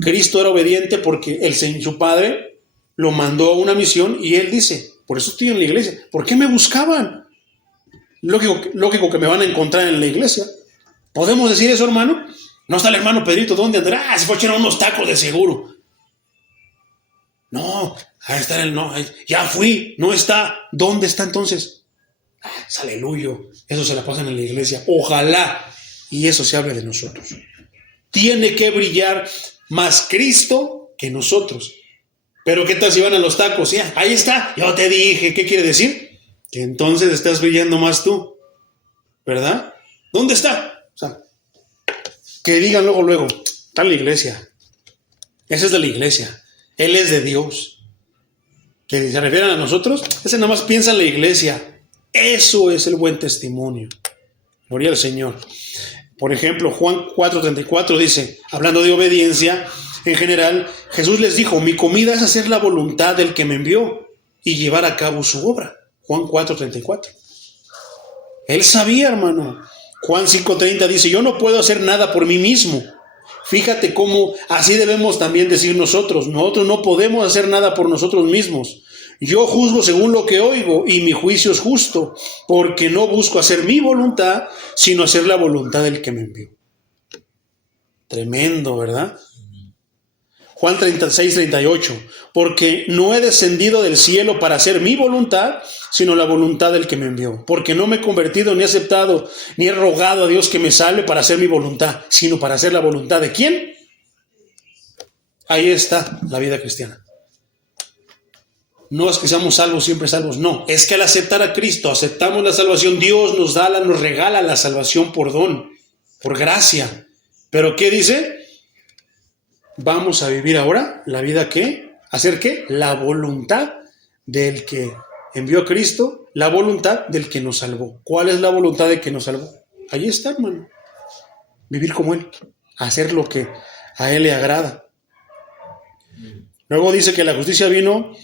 Cristo era obediente porque su Padre lo mandó a una misión y Él dice, por eso estoy en la iglesia. ¿Por qué me buscaban? Lógico que me van a encontrar en la iglesia. ¿Podemos decir eso, hermano? No está el hermano Pedrito, ¿dónde andará? Se fue a echar unos tacos de seguro. No, ahí está ya fui, no está. ¿Dónde está entonces? Es aleluya, eso se la pasan en la iglesia. Ojalá y eso se hable de nosotros. Tiene que brillar más Cristo que nosotros. Pero ¿qué tal si van a los tacos? Ya, ahí está, yo te dije. ¿Qué quiere decir? Que entonces estás brillando más tú, ¿verdad? ¿Dónde está? O sea, que digan luego, está en la iglesia. Ese es de la iglesia. Él es de Dios. Que se refieran a nosotros, ese nada más piensa en la iglesia. Eso es el buen testimonio. Gloria al Señor. Por ejemplo, Juan 4:34 dice, hablando de obediencia, en general, Jesús les dijo, mi comida es hacer la voluntad del que me envió y llevar a cabo su obra. Juan 4:34. Él sabía, hermano. Juan 5:30 dice, yo no puedo hacer nada por mí mismo. Fíjate cómo así debemos también decir nosotros. Nosotros no podemos hacer nada por nosotros mismos. Yo juzgo según lo que oigo y mi juicio es justo, porque no busco hacer mi voluntad, sino hacer la voluntad del que me envió. Tremendo, ¿verdad? Juan 36:38, porque no he descendido del cielo para hacer mi voluntad, sino la voluntad del que me envió. Porque no me he convertido, ni he aceptado, ni he rogado a Dios que me salve para hacer mi voluntad, sino para hacer la voluntad ¿de quién? Ahí está la vida cristiana. No es que seamos salvos, siempre salvos, no. Es que al aceptar a Cristo, aceptamos la salvación, Dios nos regala la salvación por don, por gracia. ¿Pero qué dice? Vamos a vivir ahora la vida que, ¿hacer qué? La voluntad del que envió a Cristo, la voluntad del que nos salvó. ¿Cuál es la voluntad del que nos salvó? Ahí está, hermano. Vivir como Él, hacer lo que a Él le agrada. Luego dice que la justicia vino,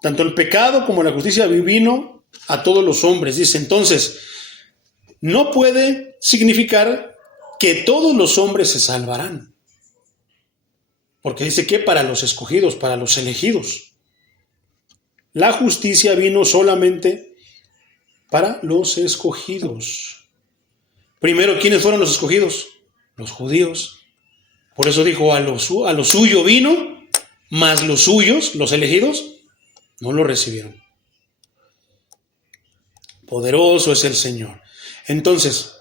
tanto el pecado como la justicia vino a todos los hombres. Dice, entonces, no puede significar que todos los hombres se salvarán. Porque dice que para los escogidos, para los elegidos. La justicia vino solamente para los escogidos. Primero, ¿quiénes fueron los escogidos? Los judíos. Por eso dijo, a lo suyo vino, mas los suyos, los elegidos, no lo recibieron. Poderoso es el Señor. Entonces,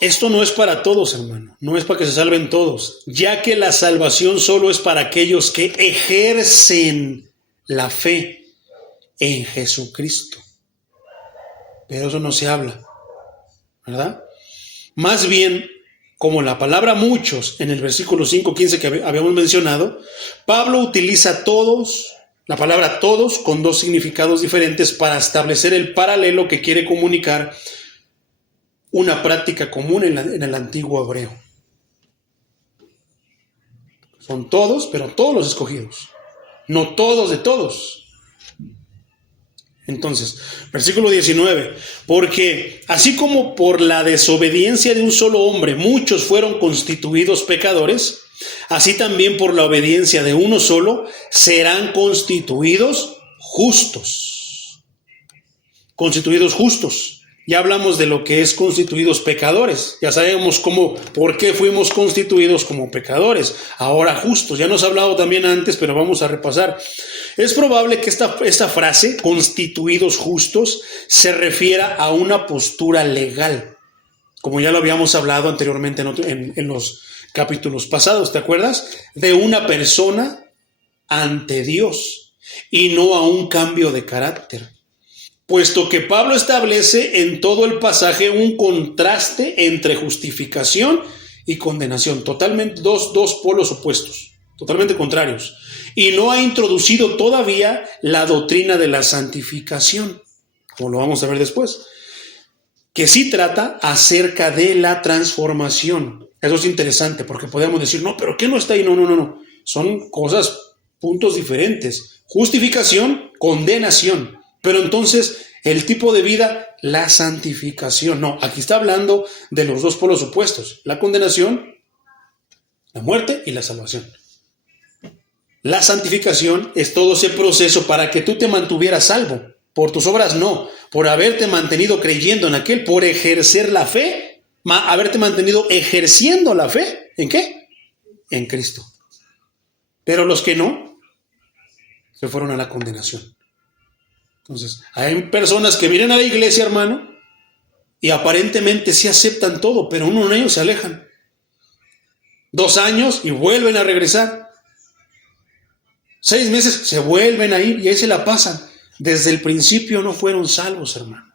esto no es para todos, hermano. No es para que se salven todos, ya que la salvación solo es para aquellos que ejercen la fe en Jesucristo. Pero eso no se habla, ¿verdad? Más bien, como la palabra muchos en el versículo 5:15 que habíamos mencionado, Pablo utiliza todos, la palabra todos, con dos significados diferentes para establecer el paralelo que quiere comunicar una práctica común en el antiguo hebreo. Son todos, pero todos los escogidos. No todos de todos. Entonces, versículo 19, porque así como por la desobediencia de un solo hombre muchos fueron constituidos pecadores, así también por la obediencia de uno solo serán constituidos justos. Constituidos justos. Ya hablamos de lo que es constituidos pecadores. Ya sabemos por qué fuimos constituidos como pecadores. Ahora justos. Ya nos ha hablado también antes, pero vamos a repasar. Es probable que esta frase, constituidos justos, se refiera a una postura legal. Como ya lo habíamos hablado anteriormente en los capítulos pasados, ¿te acuerdas? De una persona ante Dios y no a un cambio de carácter. Puesto que Pablo establece en todo el pasaje un contraste entre justificación y condenación, totalmente dos polos opuestos, totalmente contrarios, y no ha introducido todavía la doctrina de la santificación, como lo vamos a ver después, que sí trata acerca de la transformación. Eso es interesante, porque podemos decir, no, pero ¿qué no está ahí? No, son cosas, puntos diferentes, justificación, condenación. Pero entonces, el tipo de vida, la santificación. No, aquí está hablando de los dos polos opuestos. La condenación, la muerte y la salvación. La santificación es todo ese proceso para que tú te mantuvieras salvo. Por tus obras no. Por haberte mantenido creyendo en aquel, por ejercer la fe, haberte mantenido ejerciendo la fe. ¿En qué? En Cristo. Pero los que no, se fueron a la condenación. Entonces, hay personas que vienen a la iglesia, hermano, y aparentemente sí aceptan todo, pero uno de ellos se alejan. 2 años y vuelven a regresar. 6 meses se vuelven a ir y ahí se la pasan. Desde el principio no fueron salvos, hermano.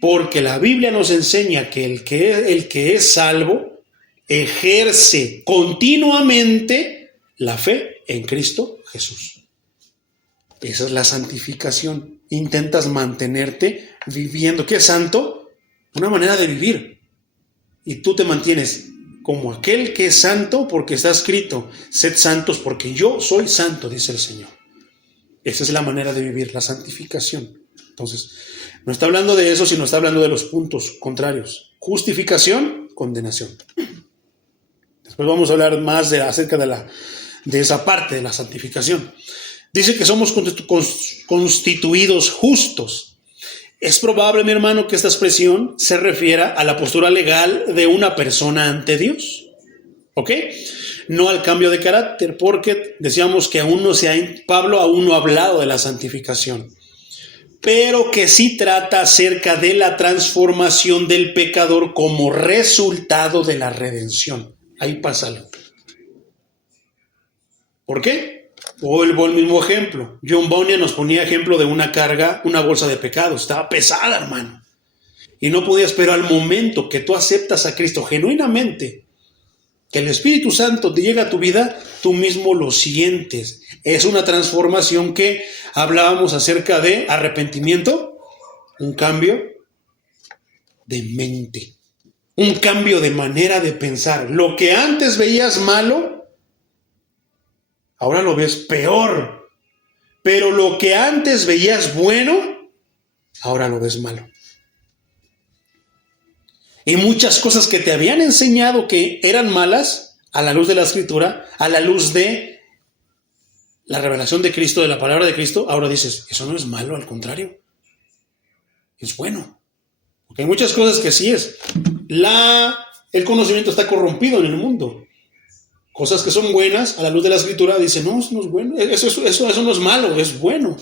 Porque la Biblia nos enseña que el que es salvo ejerce continuamente la fe en Cristo Jesús. Esa es la santificación. Intentas mantenerte viviendo. ¿Qué es santo? Una manera de vivir. Y tú te mantienes como aquel que es santo porque está escrito, sed santos porque yo soy santo, dice el Señor. Esa es la manera de vivir, la santificación. Entonces, no está hablando de eso, sino está hablando de los puntos contrarios. Justificación, condenación. Después vamos a hablar más acerca de esa parte de la santificación. Dice que somos constituidos justos. Es probable, mi hermano, que esta expresión se refiera a la postura legal de una persona ante Dios. ¿Ok? No al cambio de carácter, porque decíamos que Pablo aún no ha hablado de la santificación. Pero que sí trata acerca de la transformación del pecador como resultado de la redención. Ahí pasa algo. ¿Por qué? Vuelvo al mismo ejemplo. John Bunyan nos ponía ejemplo de una carga, una bolsa de pecado. Estaba pesada, hermano. Y no podías, pero al momento que tú aceptas a Cristo genuinamente, que el Espíritu Santo te llega a tu vida, tú mismo lo sientes. Es una transformación que hablábamos acerca de arrepentimiento, un cambio de mente, un cambio de manera de pensar. Lo que antes veías malo, ahora lo ves peor. Pero lo que antes veías bueno, ahora lo ves malo. Y muchas cosas que te habían enseñado que eran malas, a la luz de la Escritura, a la luz de la revelación de Cristo, de la palabra de Cristo, ahora dices, eso no es malo, al contrario, es bueno. Porque hay muchas cosas que sí es. El conocimiento está corrompido en el mundo. Cosas que son buenas, a la luz de la Escritura, dicen, no, eso no es bueno, eso no es malo, es bueno.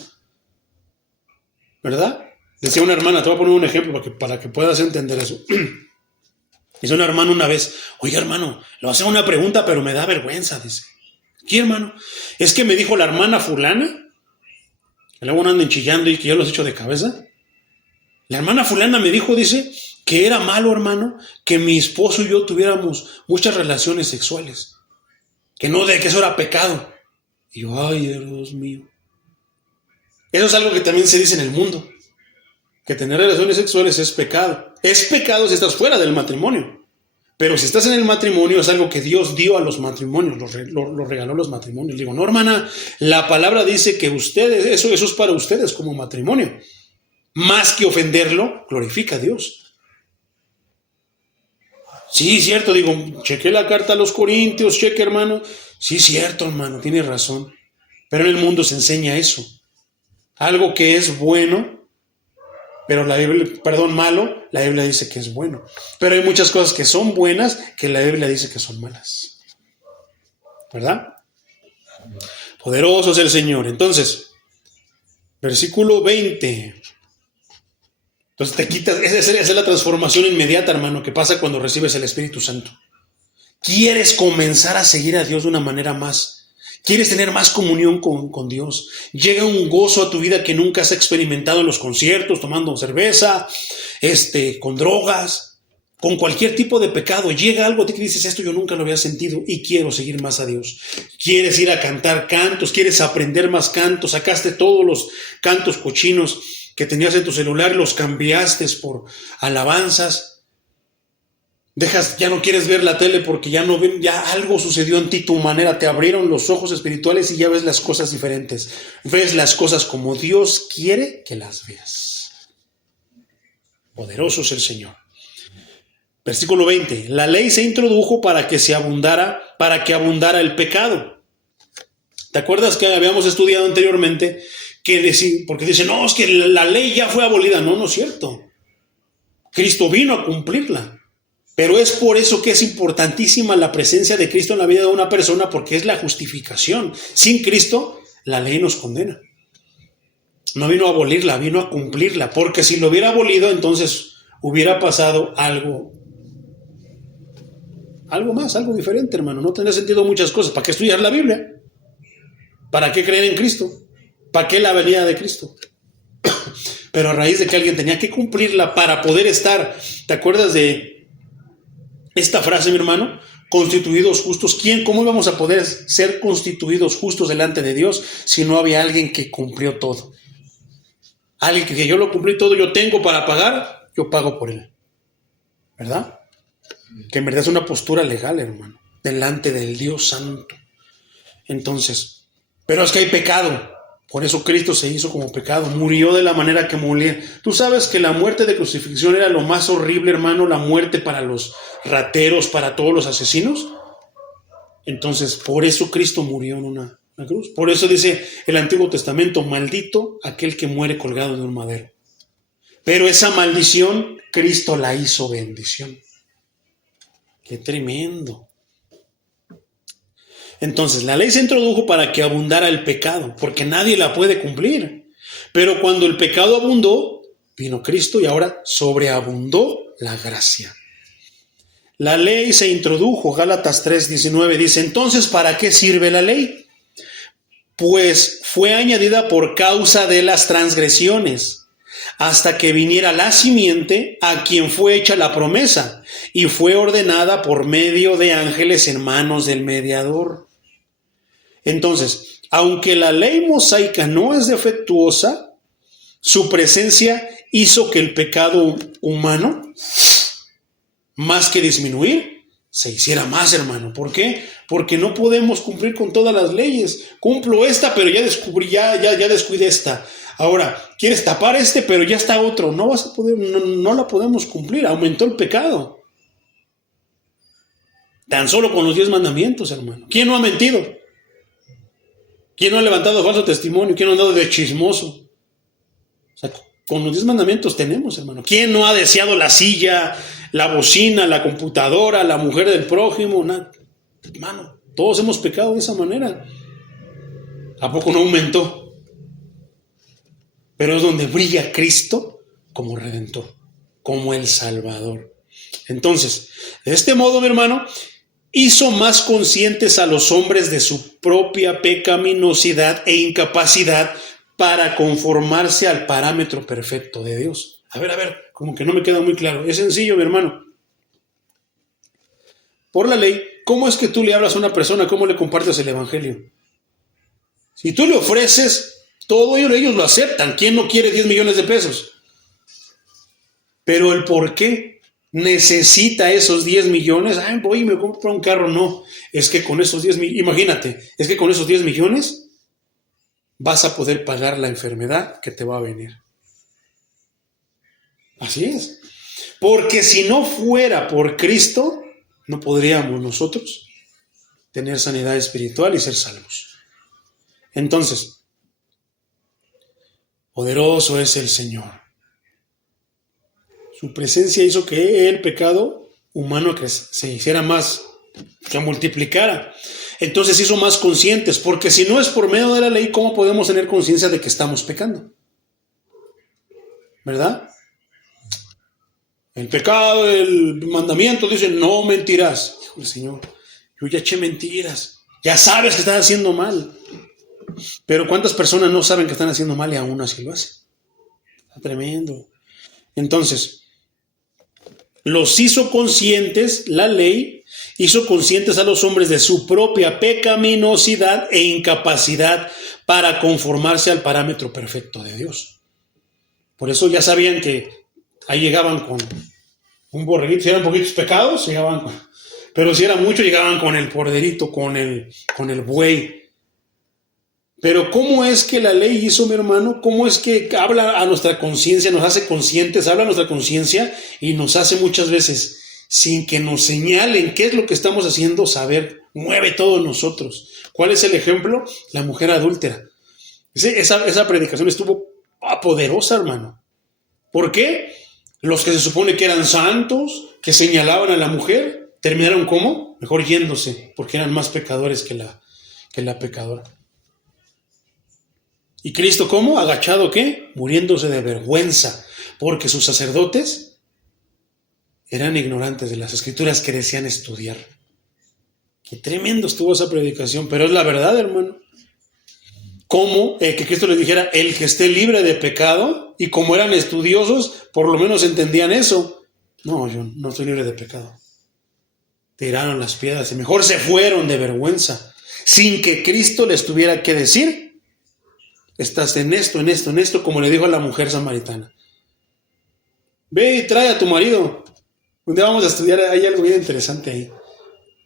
¿Verdad? Decía una hermana, te voy a poner un ejemplo para que puedas entender eso. Dice una hermana una vez, oye hermano, le voy a hacer una pregunta, pero me da vergüenza, dice. ¿Qué, hermano? Es que me dijo la hermana fulana, que luego andan chillando y que yo los echo de cabeza. La hermana fulana me dijo, dice, que era malo, hermano, que mi esposo y yo tuviéramos muchas relaciones sexuales. Que eso era pecado. Y yo, ay, Dios mío. Eso es algo que también se dice en el mundo. Que tener relaciones sexuales es pecado. Es pecado si estás fuera del matrimonio. Pero si estás en el matrimonio, es algo que Dios dio a los matrimonios, lo regaló a los matrimonios. Digo, no, hermana, la palabra dice que ustedes, eso es para ustedes como matrimonio. Más que ofenderlo, glorifica a Dios. Sí, cierto, digo, chequé la carta a los Corintios, cheque, hermano. Sí, cierto, hermano, tiene razón. Pero en el mundo se enseña eso. Algo que es bueno, pero la Biblia, malo, la Biblia dice que es bueno. Pero hay muchas cosas que son buenas que la Biblia dice que son malas. ¿Verdad? Poderoso es el Señor. Entonces, versículo 20. Entonces te quitas, esa es la transformación inmediata, hermano, que pasa cuando recibes el Espíritu Santo. Quieres comenzar a seguir a Dios de una manera más. Quieres tener más comunión con Dios. Llega un gozo a tu vida que nunca has experimentado en los conciertos, tomando cerveza, con drogas, con cualquier tipo de pecado. Llega algo a ti que dices, esto yo nunca lo había sentido y quiero seguir más a Dios. Quieres ir a cantar cantos, quieres aprender más cantos, sacaste todos los cantos cochinos que tenías en tu celular, los cambiaste por alabanzas. Ya no quieres ver la tele porque ya algo sucedió en ti, tu manera, te abrieron los ojos espirituales y ya ves las cosas diferentes. Ves las cosas como Dios quiere que las veas. Poderoso es el Señor. Versículo 20. La ley se introdujo para que abundara el pecado. ¿Te acuerdas que habíamos estudiado anteriormente porque dicen, no, es que la ley ya fue abolida? No, no es cierto. Cristo vino a cumplirla. Pero es por eso que es importantísima la presencia de Cristo en la vida de una persona, porque es la justificación. Sin Cristo, la ley nos condena. No vino a abolirla, vino a cumplirla, porque si lo hubiera abolido, entonces hubiera pasado algo más, algo diferente, hermano. No tendría sentido muchas cosas. ¿Para qué estudiar la Biblia? ¿Para qué creer en Cristo? ¿Para qué la venida de Cristo? Pero a raíz de que alguien tenía que cumplirla para poder estar, ¿te acuerdas de esta frase, mi hermano? Constituidos justos. ¿Cómo íbamos a poder ser constituidos justos delante de Dios si no había alguien que cumplió todo? Alguien que yo lo cumplí todo, yo tengo para pagar, yo pago por él. ¿Verdad? Que en verdad es una postura legal, hermano, delante del Dios Santo. Entonces, pero es que hay pecado. Por eso Cristo se hizo como pecado, murió de la manera que moría. Tú sabes que la muerte de crucifixión era lo más horrible, hermano, la muerte para los rateros, para todos los asesinos. Entonces, por eso Cristo murió en una cruz. Por eso dice el Antiguo Testamento, maldito aquel que muere colgado de un madero. Pero esa maldición, Cristo la hizo bendición. ¡Qué tremendo! Entonces, la ley se introdujo para que abundara el pecado, porque nadie la puede cumplir. Pero cuando el pecado abundó, vino Cristo y ahora sobreabundó la gracia. La ley se introdujo, Gálatas 3:19 dice, entonces, ¿para qué sirve la ley? Pues fue añadida por causa de las transgresiones, hasta que viniera la simiente a quien fue hecha la promesa, y fue ordenada por medio de ángeles en manos del mediador. Entonces, aunque la ley mosaica no es defectuosa, su presencia hizo que el pecado humano, más que disminuir, se hiciera más, hermano. ¿Por qué? Porque no podemos cumplir con todas las leyes. Cumplo esta, pero ya descuidé esta. Ahora, quieres tapar pero ya está otro. No vas a poder, no la podemos cumplir. Aumentó el pecado. Tan solo con los 10 mandamientos, hermano. ¿Quién no ha mentido? ¿Quién no ha levantado falso testimonio? ¿Quién no ha andado de chismoso? O sea, con los 10 mandamientos tenemos, hermano. ¿Quién no ha deseado la silla, la bocina, la computadora, la mujer del prójimo? Hermano, todos hemos pecado de esa manera. ¿A poco no aumentó? Pero es donde brilla Cristo como Redentor, como el Salvador. Entonces, de este modo, mi hermano, hizo más conscientes a los hombres de su propia pecaminosidad e incapacidad para conformarse al parámetro perfecto de Dios. A ver, como que no me queda muy claro. Es sencillo, mi hermano. Por la ley, ¿cómo es que tú le hablas a una persona? ¿Cómo le compartes el evangelio? Si tú le ofreces todo, ellos lo aceptan. ¿Quién no quiere 10 millones de pesos? Pero el por qué necesita esos 10 millones, ay, voy y me compro un carro. No, es que con esos 10 millones, imagínate, es que con esos 10 millones vas a poder pagar la enfermedad que te va a venir. Así es. Porque si no fuera por Cristo, no podríamos nosotros tener sanidad espiritual y ser salvos. Entonces, poderoso es el Señor. Su presencia hizo que el pecado humano se hiciera más, que multiplicara. Entonces hizo más conscientes, porque si no es por medio de la ley, ¿cómo podemos tener conciencia de que estamos pecando? ¿Verdad? El pecado, el mandamiento dice, no mentirás. Híjole, Señor, yo ya eché mentiras. Ya sabes que estás haciendo mal. Pero ¿cuántas personas no saben que están haciendo mal y aún así lo hacen? Está tremendo. Entonces, los hizo conscientes, la ley hizo conscientes a los hombres de su propia pecaminosidad e incapacidad para conformarse al parámetro perfecto de Dios. Por eso ya sabían que ahí llegaban con un borreguito. Si eran poquitos pecados, llegaban con, pero si era mucho, llegaban con el corderito, con el buey. Pero ¿cómo es que la ley hizo, mi hermano? ¿Cómo es que habla a nuestra conciencia, nos hace conscientes, habla a nuestra conciencia y nos hace muchas veces, sin que nos señalen qué es lo que estamos haciendo, saber, mueve todo en nosotros? ¿Cuál es el ejemplo? La mujer adúltera. Esa predicación estuvo poderosa, hermano. ¿Por qué? Los que se supone que eran santos, que señalaban a la mujer, terminaron ¿cómo? Mejor yéndose, porque eran más pecadores que la pecadora. ¿Y Cristo cómo? ¿Agachado qué? Muriéndose de vergüenza, porque sus sacerdotes eran ignorantes de las escrituras que decían estudiar. Qué tremendo estuvo esa predicación, pero es la verdad, hermano. ¿Cómo? Que Cristo les dijera, el que esté libre de pecado, y como eran estudiosos, por lo menos entendían eso. No, yo no estoy libre de pecado. Tiraron las piedras y mejor se fueron de vergüenza, sin que Cristo les tuviera que decir, estás en esto, como le dijo a la mujer samaritana. Ve y trae a tu marido. Un día vamos a estudiar, hay algo bien interesante ahí.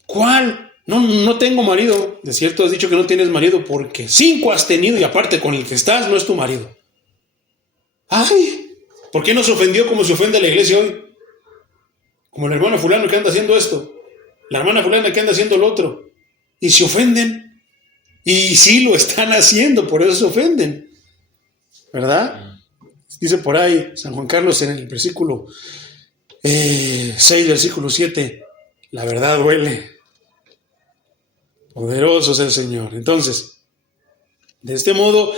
¿Cuál? No tengo marido. De cierto has dicho que no tienes marido porque 5 has tenido y aparte con el que estás no es tu marido. Ay, ¿por qué no se ofendió como se ofende a la iglesia hoy? Como el hermano fulano que anda haciendo esto, la hermana fulana que anda haciendo lo otro. Y se ofenden. Y sí lo están haciendo, por eso se ofenden. ¿Verdad? Dice por ahí San Juan Carlos en el versículo 6, versículo 7. La verdad duele. Poderoso es el Señor. Entonces, de este modo,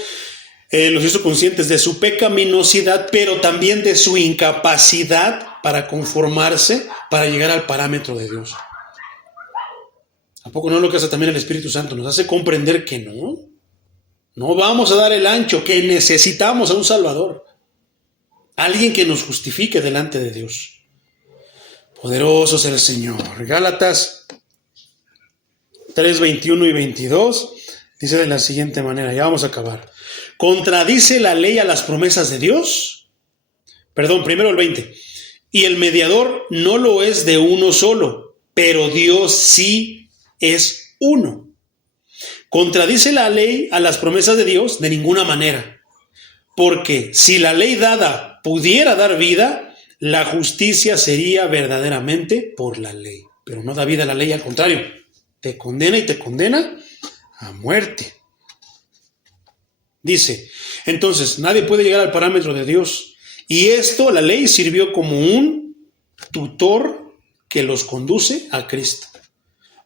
los hizo conscientes de su pecaminosidad, pero también de su incapacidad para conformarse, para llegar al parámetro de Dios. ¿A poco no lo que hace también el Espíritu Santo? Nos hace comprender que no vamos a dar el ancho, que necesitamos a un Salvador, alguien que nos justifique delante de Dios. Poderoso es el Señor. Gálatas 3, 21 y 22 dice de la siguiente manera, ya vamos a acabar. ¿Contradice la ley a las promesas de Dios? Perdón, primero el 20. Y el mediador no lo es de uno solo, pero Dios sí es uno. ¿Contradice la ley a las promesas de Dios? De ninguna manera. Porque si la ley dada pudiera dar vida, la justicia sería verdaderamente por la ley. Pero no da vida a la ley, al contrario, te condena y te condena a muerte. Dice, entonces, nadie puede llegar al parámetro de Dios. Y esto, la ley, sirvió como un tutor que los conduce a Cristo.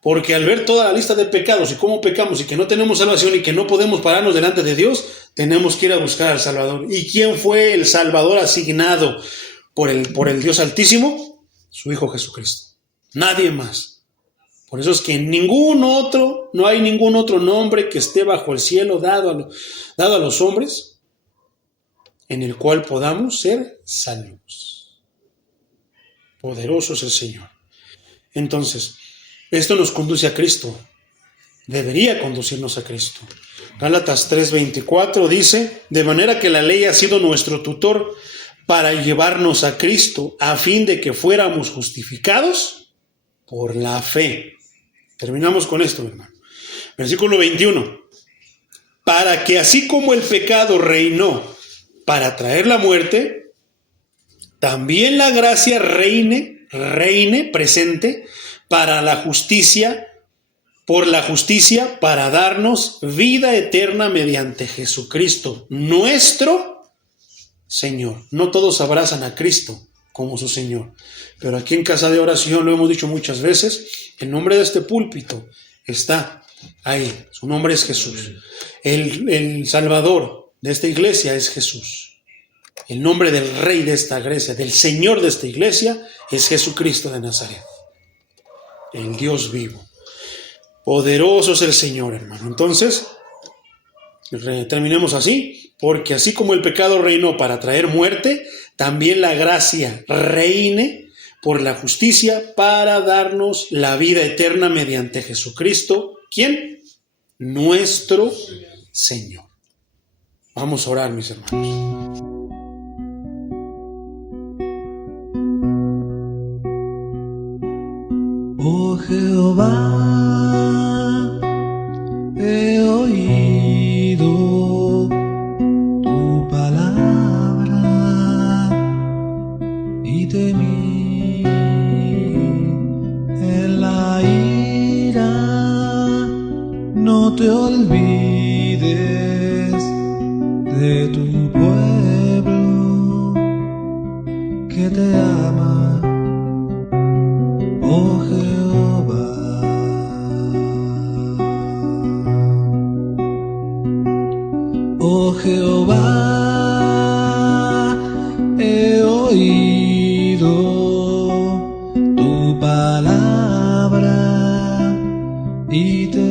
Porque al ver toda la lista de pecados y cómo pecamos y que no tenemos salvación y que no podemos pararnos delante de Dios, tenemos que ir a buscar al Salvador. ¿Y quién fue el Salvador asignado por el Dios Altísimo? Su Hijo Jesucristo. Nadie más. Por eso es que no hay ningún otro nombre que esté bajo el cielo dado a los hombres en el cual podamos ser salvos. Poderoso es el Señor. Entonces, esto nos conduce a Cristo. Debería conducirnos a Cristo. Gálatas 3:24 dice, de manera que la ley ha sido nuestro tutor para llevarnos a Cristo, a fin de que fuéramos justificados por la fe. Terminamos con esto, hermano. Versículo 21. Para que así como el pecado reinó para traer la muerte, también la gracia reine presente para la justicia, por la justicia, para darnos vida eterna mediante Jesucristo, nuestro Señor. No todos abrazan a Cristo como su Señor, pero aquí en Casa de Oración lo hemos dicho muchas veces, el nombre de este púlpito está ahí, su nombre es Jesús. El Salvador de esta iglesia es Jesús. El nombre del Rey de esta iglesia, del Señor de esta iglesia, es Jesucristo de Nazaret, el Dios vivo. Poderoso es el Señor, hermano. Entonces, terminemos así, porque así como el pecado reinó para traer muerte, también la gracia reine por la justicia para darnos la vida eterna mediante Jesucristo. ¿Quién? Nuestro Señor. Vamos a orar, mis hermanos. Oh Jehová, he oído tu palabra y temí en la ira. No te olvides de tu pueblo que te ama, oh Jehová. Oh Jehová, he oído tu palabra y te